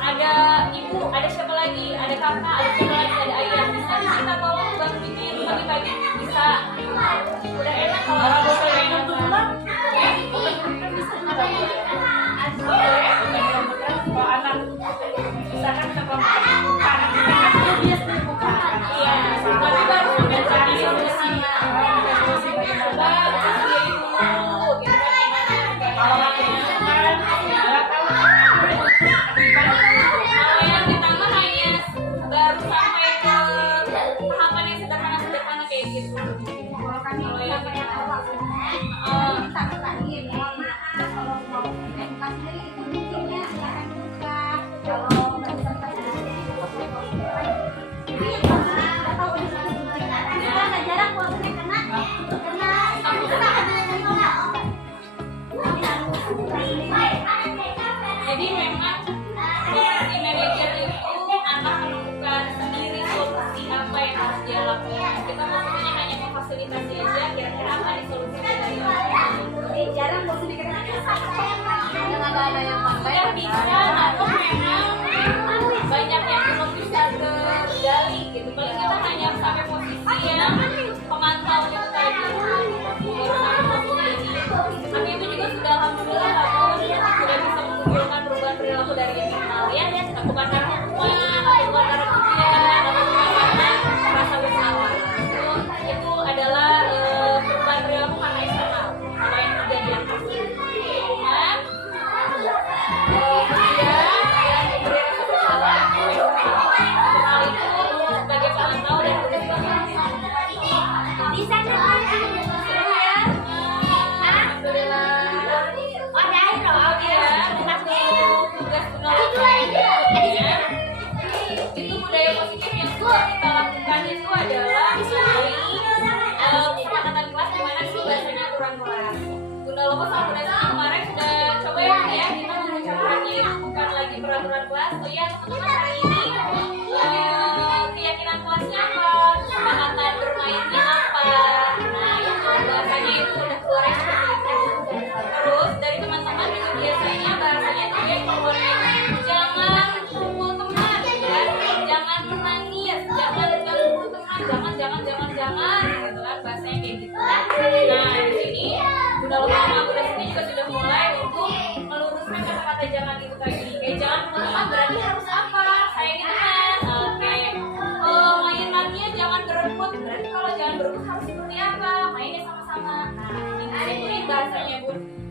Ada ibu, ada siapa lagi? Ada kakak, ada siapa lagi? Ada ayah. Bisa diminta tolong bantuin pagi-pagi? Bisa. Udah enak kalau orang tua yang enak pulang, ya bisa nggak? Kalau anak misalkan kita kanan dia sendiri bukan. Iya, tapi baru sampai cari solusi. Bagus dia itu, gitu kan gimana? Kalau lakunya kan, nggak tahu. Kalau yang kita mah hanya baru sampai ke tahapan yang sederhana kayak gitu. Kalau yang kita satu lagi, mohon maaf kalau mau edukasi sendiri itu mungkinnya silahkan buka. Kalau nggak bisa nggak tahu karena jarang puasanya karena aku jadi memang posisi manajer itu anak menemukan sendiri solusi apa yang harus dia lakukan. Kita maksudnya hanya memfasilitasi aja kira-kira apa nih solusinya dari orang. jarang mau sedikit Jangan ada yang pakai bisa atau memang banyak yang belum bisa tergali gitu. Paling kita hanya sampai posisi yang pemantau gitu tadi. Baru sampai posisi ini. Tapi itu juga sudah alhamdulillah sudah bisa menunjukkan perubahan perilaku dari internal ya. Bukan karena uang, bukan karena ujian, atau bukan karena rasa bersalah. Itu adalah perubahan perilaku karena eksternal. Kalau yang tiga di atas. Itu budaya positif yang kita lakukan itu adalah kesepakatan kelas di mana sih bahasanya aturan-aturan. Bunda Lopo sama Bunda Siti kemarin sudah coba ya kita mengucapkannya bukan lagi peraturan kelas. Oh iya teman-teman, hari ini keyakinan kelasnya apa, kesepakatan bermainnya apa. Nah itu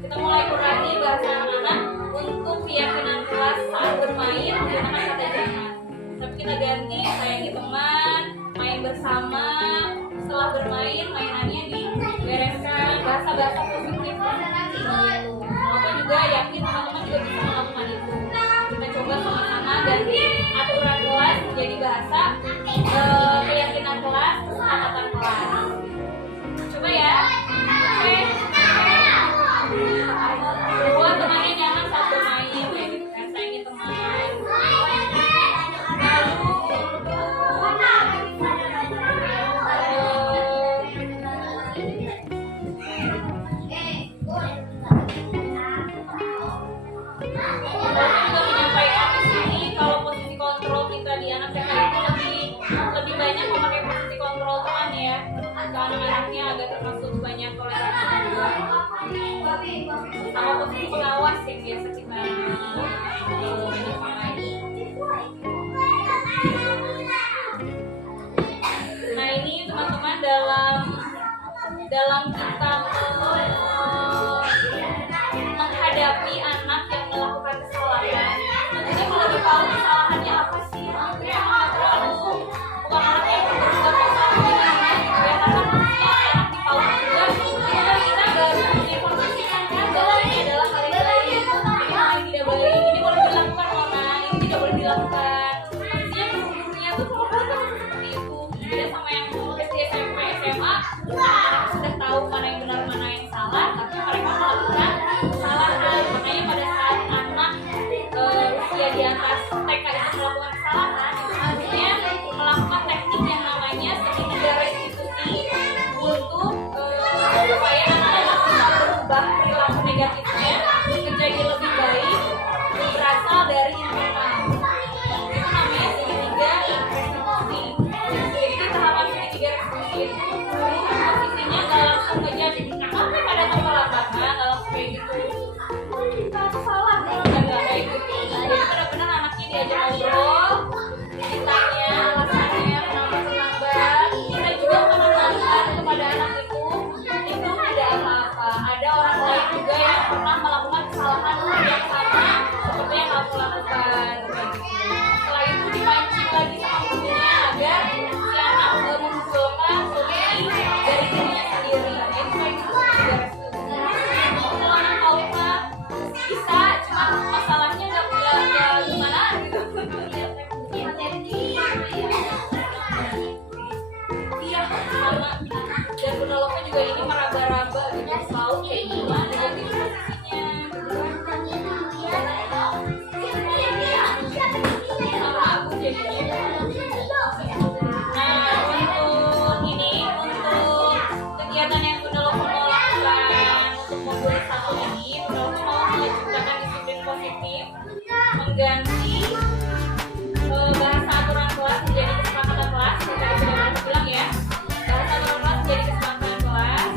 Kita mulai kurangi bahasa anak-anak untuk keyakinan kelas saat bermain menggunakan kata jangan. Tapi kita ganti sayangi teman, main bersama, setelah bermain mainannya dibereskan, bahasa-bahasa positif. Aku juga yakin teman-teman juga bisa melakukan itu. Kita coba sama-sama ganti aturan kelas menjadi bahasa keyakinan kelas, kesepakatan kelas. Coba ya. Oke. Buat temannya jangan saat bermain kayak gitu kan, sayangi teman. Menyampaikan di sini kalau posisi kontrol kita di anak TK itu lebih banyak memakai posisi kontrol teman ya. Anak-anaknya agak termasuk banyak toleransi juga. Sama posisi pengawas yang biasa kita Nah ini teman-teman dalam kita menghadapi anak yang melakukan kesalahan, tentunya kalau kita tahu kesalahannya apa sih, kita nggak terlalu bukan anak yang berbuat kesalahan gimana gitu ya, karena tentunya anak di PAUD juga kita baru menginformasikan kan bahwa ini adalah hal yang baik, ini hal yang tidak baik, ini boleh dilakukan orang, ini tidak boleh dilakukan. Tentunya gurunya tuh kalau seperti itu, beda sama yang SD, SMP, SMA, anak sudah tahu mana yang benar mana yang salah, tapi mereka melakukan kesalahan. Makanya pada saat anak usia di atas TK itu melakukan kesalahan, itu harusnya melakukan teknik yang namanya segitiga restitusi untuk supaya anak-anak bisa berubah perilaku negatifnya menjadi lebih baik berasal dari internal. Itu namanya segitiga restitusi. Jadi tahapan segitiga restitusi itu posisinya nggak langsung ngejudge apa pada nomor lapangan, nggak langsung kayak gitu. Salah kalau nggak kayak gitu. Jadi benar-benar anaknya diajak ngobrol, ditanya alasannya kenapa terlambat. Kita juga menanamkan kepada anak itu tidak apa-apa. Ada orang lain juga yang pernah melakukan kesalahan yang sama seperti yang kamu lakukan. Setelah itu dipancing lagi sama gurunya agar si anak memunculkan solusi dari dirinya sendiri. Itu kayak gitu. Kalau anak tahu mah bisa, cuma masalahnya nggak gimana gitu. Iya sama. Dan penolongnya juga ini meraba-raba gitu, tahu kayak gimana gitu posisinya. Sama aku jadinya. Nah untuk kegiatan yang penolong lakukan untuk modul 1 ini, penolong mau menciptakan disiplin positif, mengganti bahasa aturan kelas menjadi kesepakatan kelas. Kita sudah bilang ya, bahasa aturan kelas menjadi kesepakatan kelas.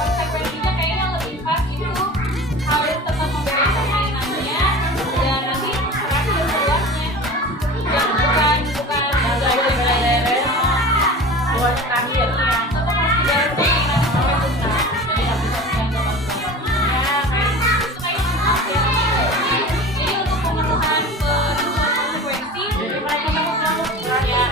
Konsekuensinya kayaknya lebih pas itu harus tetap membereskan mainannya dan nanti terakhir keluarnya yang bukan beres buat terakhir. ya tetap harus diberesin mainan sampai tuntas jadi nggak bisa tinggal jadi untuk pemenuhan konsekuensi mereka ya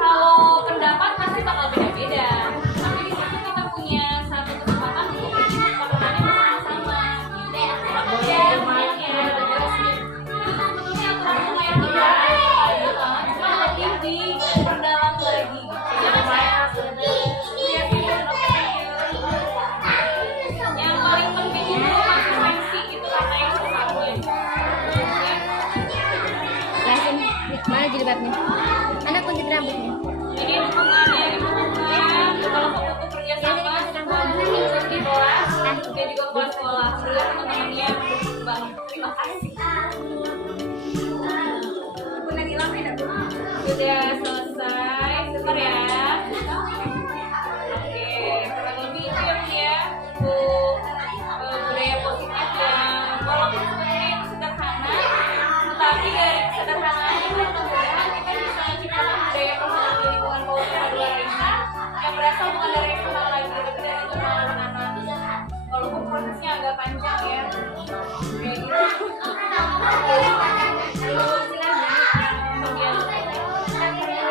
kalau pendapat pasti bakal beda-beda, tapi di situ kita punya satu kesempatan untuk bikin makanannya bersama-sama. Ya, semuanya beresin. Itu sebetulnya aturan yang cuma lebih diperdalam lagi. Yang paling penting itu konsekuensi itu kata yang sebenarnya. Mana jilbabnya? Anak kuntit rambutnya. Ini dukungannya kalau kamu tuh kerja sama bagus di kelas dan juga kepala sekolah. Semoga teman-temannya mendukung banget. Terima kasih. Sudah selesai, sebentar ya. Oke, kurang lebih itu ya untuk budaya positif yang walaupun sebenarnya itu sederhana, tetapi dari kesederhanaan itu mudah-mudahan kita bisa menciptakan budaya positif di lingkungan Paut Dua Raisa yang berasal bukan dari eksternal lagi, tapi dari internal anak-anak. Walaupun prosesnya agak panjang ya. Kayak gitu. Bagian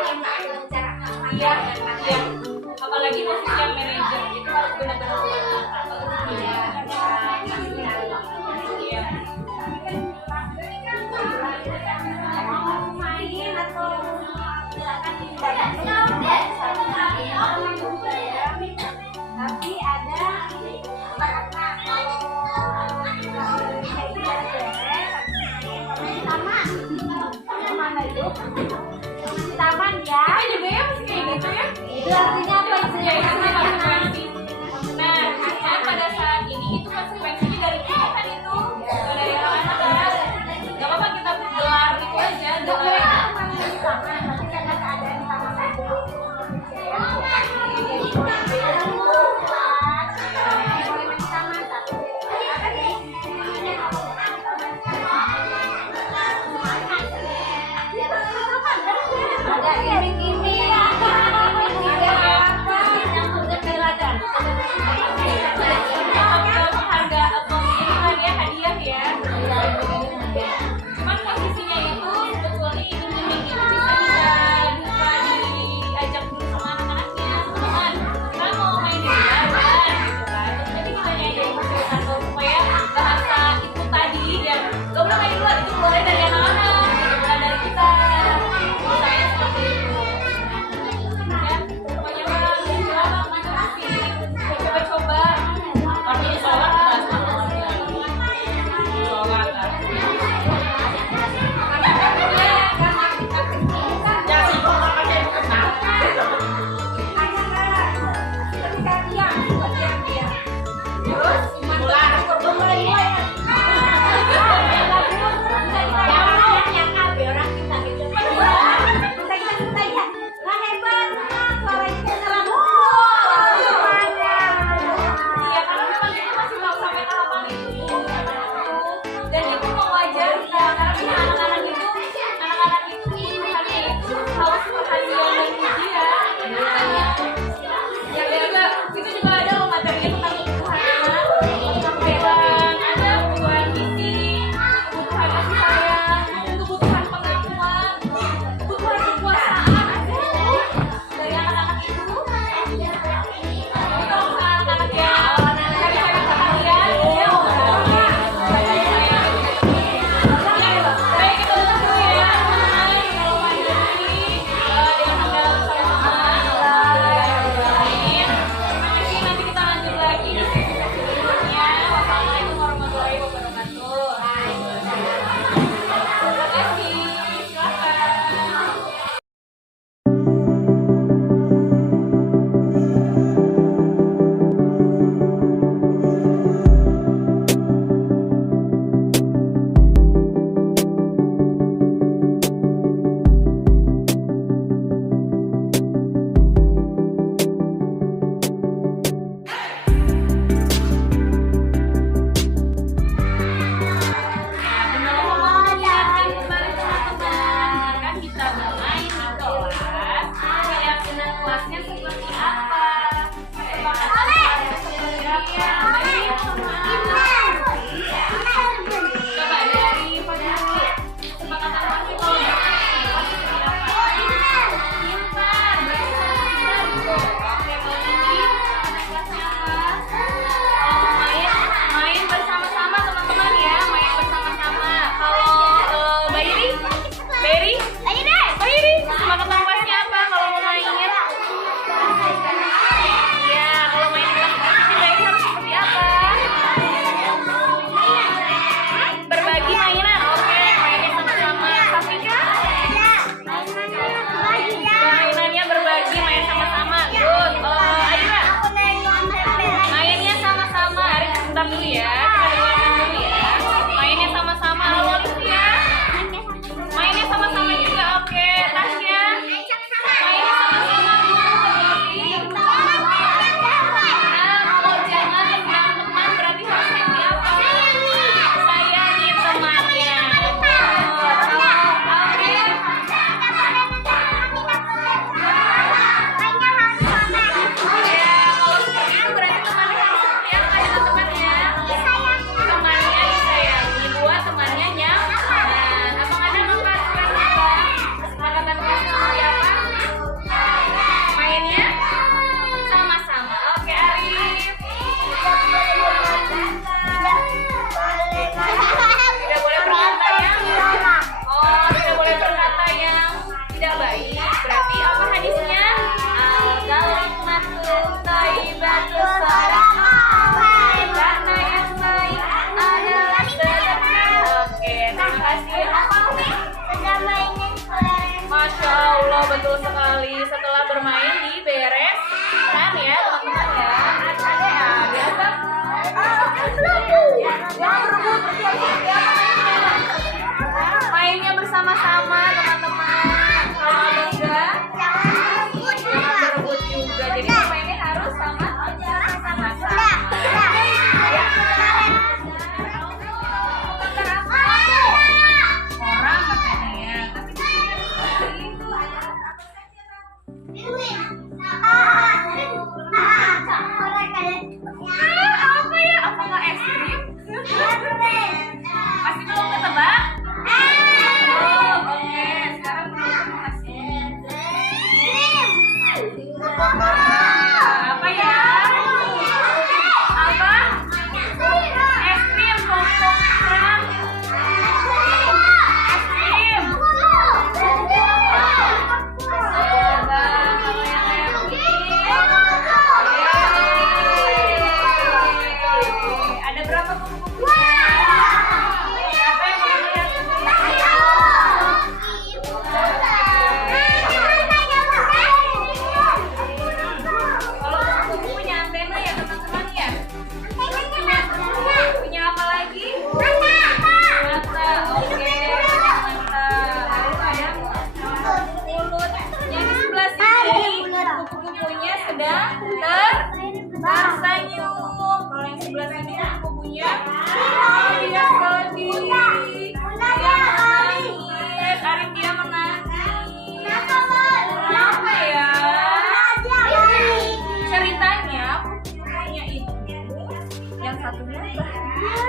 satunya bahagia,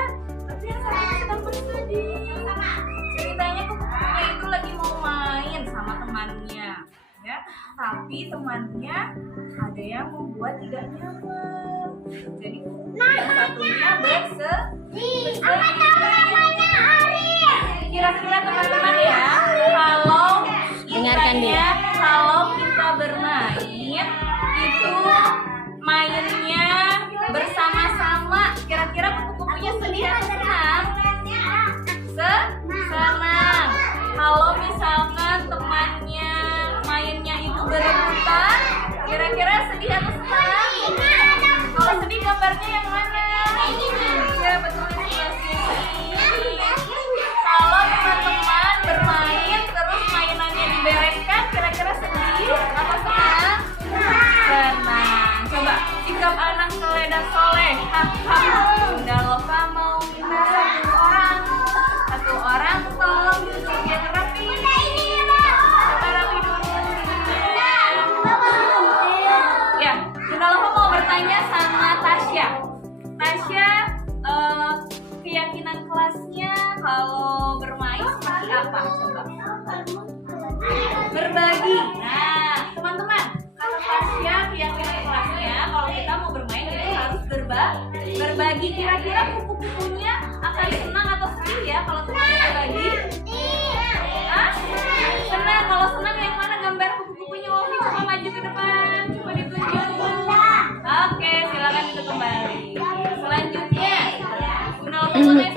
tapi yang satunya sedang bersedih. Ceritanya kupu-kupunya itu lagi mau main sama temannya, ya. Tapi temannya ada yang membuat tidak nyaman. Jadi yang satunya bersedih. Kira-kira teman-teman ya, kalau kita bermain itu mainnya bersama-sama, kira-kira kupu-kupunya sedih atau senang? Senang. Kalau misalkan temannya mainnya itu berebutan, kira-kira sedih atau senang? Kalau sedih gambarnya yang mana? Ya betul, ini masih sedih. Kalau teman-teman bermain terus mainannya dibereskan, kira-kira sedih atau senang? Senang. Coba sikap anak soleh dan soleha. Bunda Lofa mau minta satu orang tolong cuci yang rapi. Rapi dulu. Ya, Bunda Lofa mau bertanya sama Tasya. Tasya, keyakinan kelasnya kalau bermain seperti apa? Coba. Berbagi. Nah, teman-teman, kata Tasya keyakinan kelasnya kalau kita mau bermain itu harus berbagi. Kira-kira kupu-kupunya akan senang atau sedih ya kalau temannya berbagi? Hah? Senang. Kalau senang yang mana gambar kupu-kupunya? Wofi coba maju ke depan, coba ditunjuk. Oke, silakan itu kembali. Selanjutnya, Bunda Lofa boleh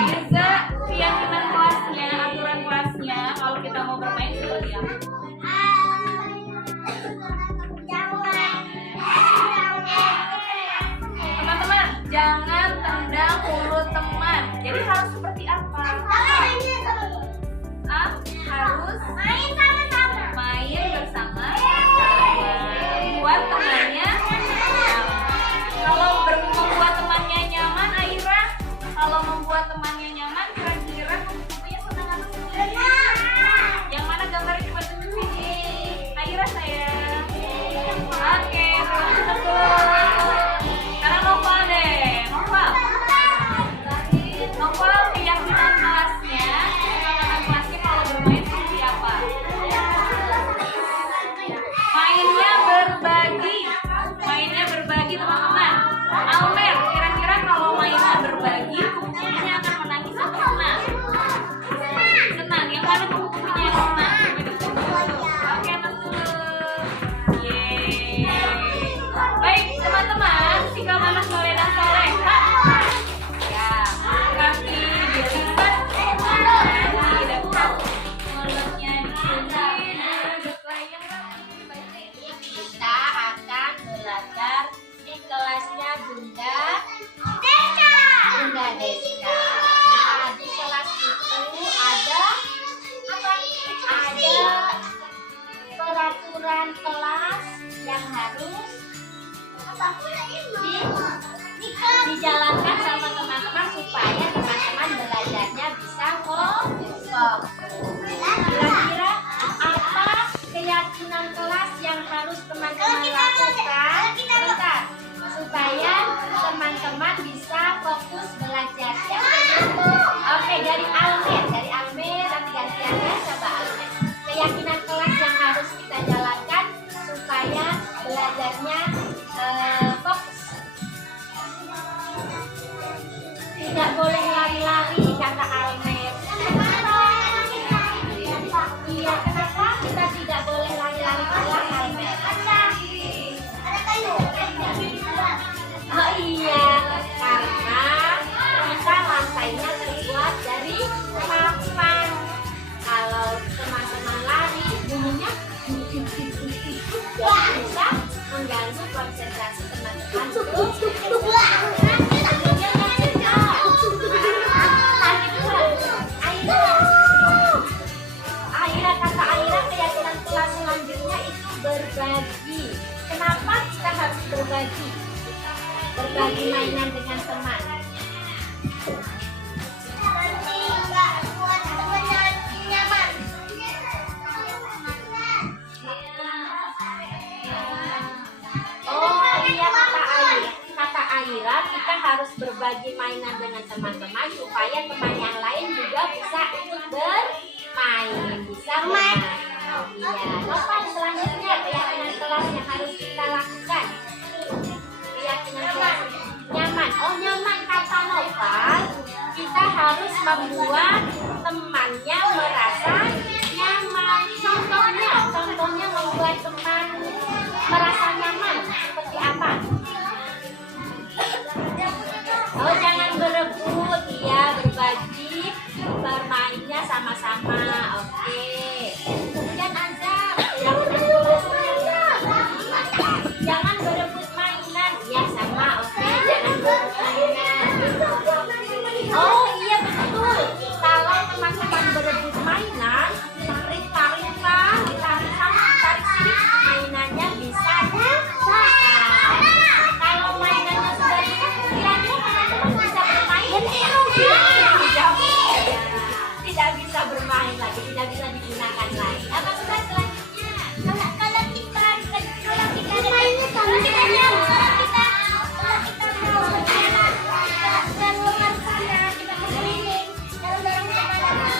Mirza, keyakinan kelasnya, aturan kelasnya kalau kita mau bermain seperti apa? Teman-teman, jangan tendang mulut teman. Jadi harus seperti apa? Harus main bersama. Buat temannya nyaman. Kalau membuat temannya nyaman, Aira, kalau membuat temannya nyaman, kira-kira kupu-kupunya senang atau sedih? Yang mana gambarnya coba tunjukin? Aira sayang. Oke, betul. Sekarang Noval deh. Noval keyakinan kelasnya, keyakinan kelasnya kalau bermain seperti apa? Mainnya berbagi teman-teman. Almer, kira-kira kalau mainnya berbagi, kupu-kupunya akan menangis atau senang? Senang. Yang mana kupu-kupunya yang senang? Oke, betul. Yeay. Baik, teman-teman, sikap anak soleh dan soleha. Ya, kaki dilipat, kaki dekat, mulutnya dicium, yang rapi. Kita akan belajar di kelasnya Bunda Deska. Nah, di kelas itu ada peraturan kelas yang harus dijalankan sama teman-teman supaya teman-teman belajarnya bisa fokus. Kira-kira apa keyakinan kelas yang harus teman-teman lakukan? Bentar, supaya teman-teman bisa fokus belajar. Oke, dari Almer nanti gantiannya coba Almer. Keyakinan kelas yang harus kita jalankan supaya belajarnya fokus. Tidak boleh lari-lari kata Almer. Iya, kenapa kita tidak boleh lari-lari kelas Almer? Oh iya, karena kita lantainya terbuat dari papan. Kalau teman-teman lari, bunyinya bisa mengganggu konsentrasi teman-teman. Aira, keyakinan kelas selanjutnya itu berbagi. Kenapa kita harus berbagi? Berbagi mainan dengan teman. Oh iya, kata Aira kita harus berbagi mainan dengan teman-teman supaya teman yang lain juga bisa ikut bermain, bisa bermain. Iya, apa selanjutnya keyakinan kelas yang harus kita lakukan? Keyakinan kelas nyaman. Oh, nyaman kata Noval, kita harus membuat temannya merasa nyaman. Contohnya membuat teman merasa nyaman seperti apa? Oh, jangan berebut, ya, berbagi bermainnya sama-sama. Oke. Kemudian Azam, jangan berebut mainan, ya sama. Oke, jangan berebut mainan. Oh iya betul. Kalau teman-teman berebut mainan, tarik-tarikan, ditarik sana, ditarik sini, mainannya bisa rusak. Kalau mainannya sudah rusak, kira-kira teman-teman bisa bermain? Tidak bisa bermain lagi, tidak bisa digunakan lagi. Apa sudah selanjutnya? Kalau kita mainnya kalau kita mau keluar sana, kita berkeliling, kalau dorong kemana-mana,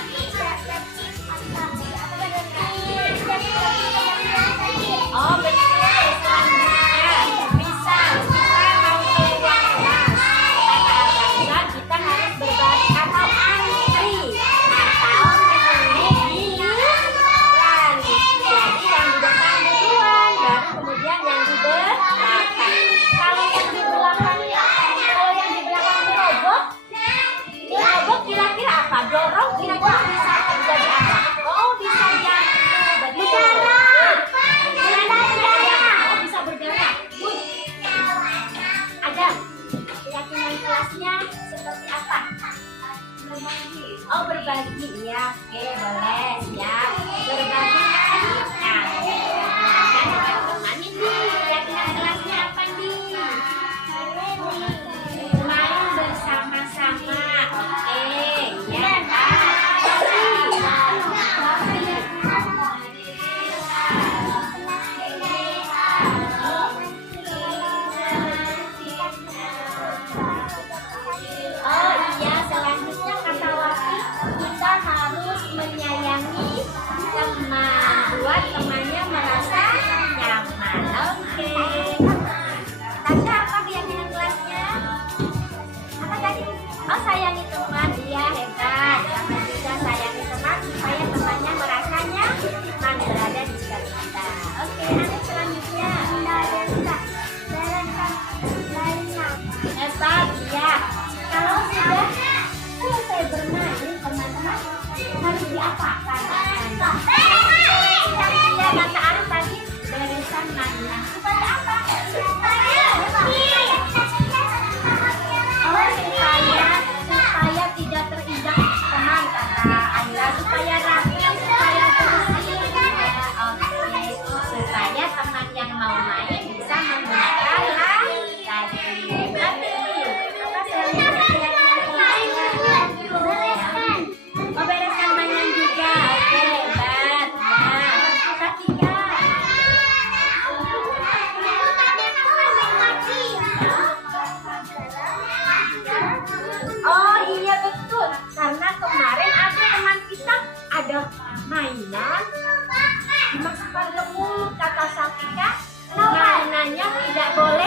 oh betul, selanjutnya bisa kita mau keluar kelas, kata Abang kita harus berbagi atau antri atau menunggu giliran. Jadi yang di depan duluan, baru kemudian yang di belakang. Kalau yang di belakang robot kira-kira apa? Dorong kira-kira bisa menjadi apa? Oh bisa jatuh, bergerak. Oh bisa bergerak. Ada keyakinan kelasnya seperti apa? Oh berbagi, ya oke boleh siap. Berbagi kan? Nah, teman-teman ini keyakinan kelasnya apa nih? Main bersama-sama. Oke, ya oh iya, selanjutnya kata Wati, kita harus menyayangi teman, buat temannya merasa nyaman. Oke. Tasya, apa keyakinan kelasnya? Apa tadi? Oh sayangi teman, iya hebat. Sama juga sayangi teman supaya temannya merasa nyaman berada di sekitar kita. Oke, nanti selanjutnya. Hebat, iya. Kalau sudah selesai bermain, teman-teman harus diapakan? Iya, kata Arif tadi beresan mainan. Supaya apa? Oh, supaya tidak terinjak teman, kata Anda. Supaya rapi, supaya bersih. Oke, supaya teman yang mau main bisa menggunakan tadi. Apa selanjutnya? Oh, bereskan mainan juga. Oke, hebat. Nah, ketiga. Oh iya betul, karena kemarin ada teman kita ada mainan dimasukkan ke mulut, kata Safika mainannya tidak boleh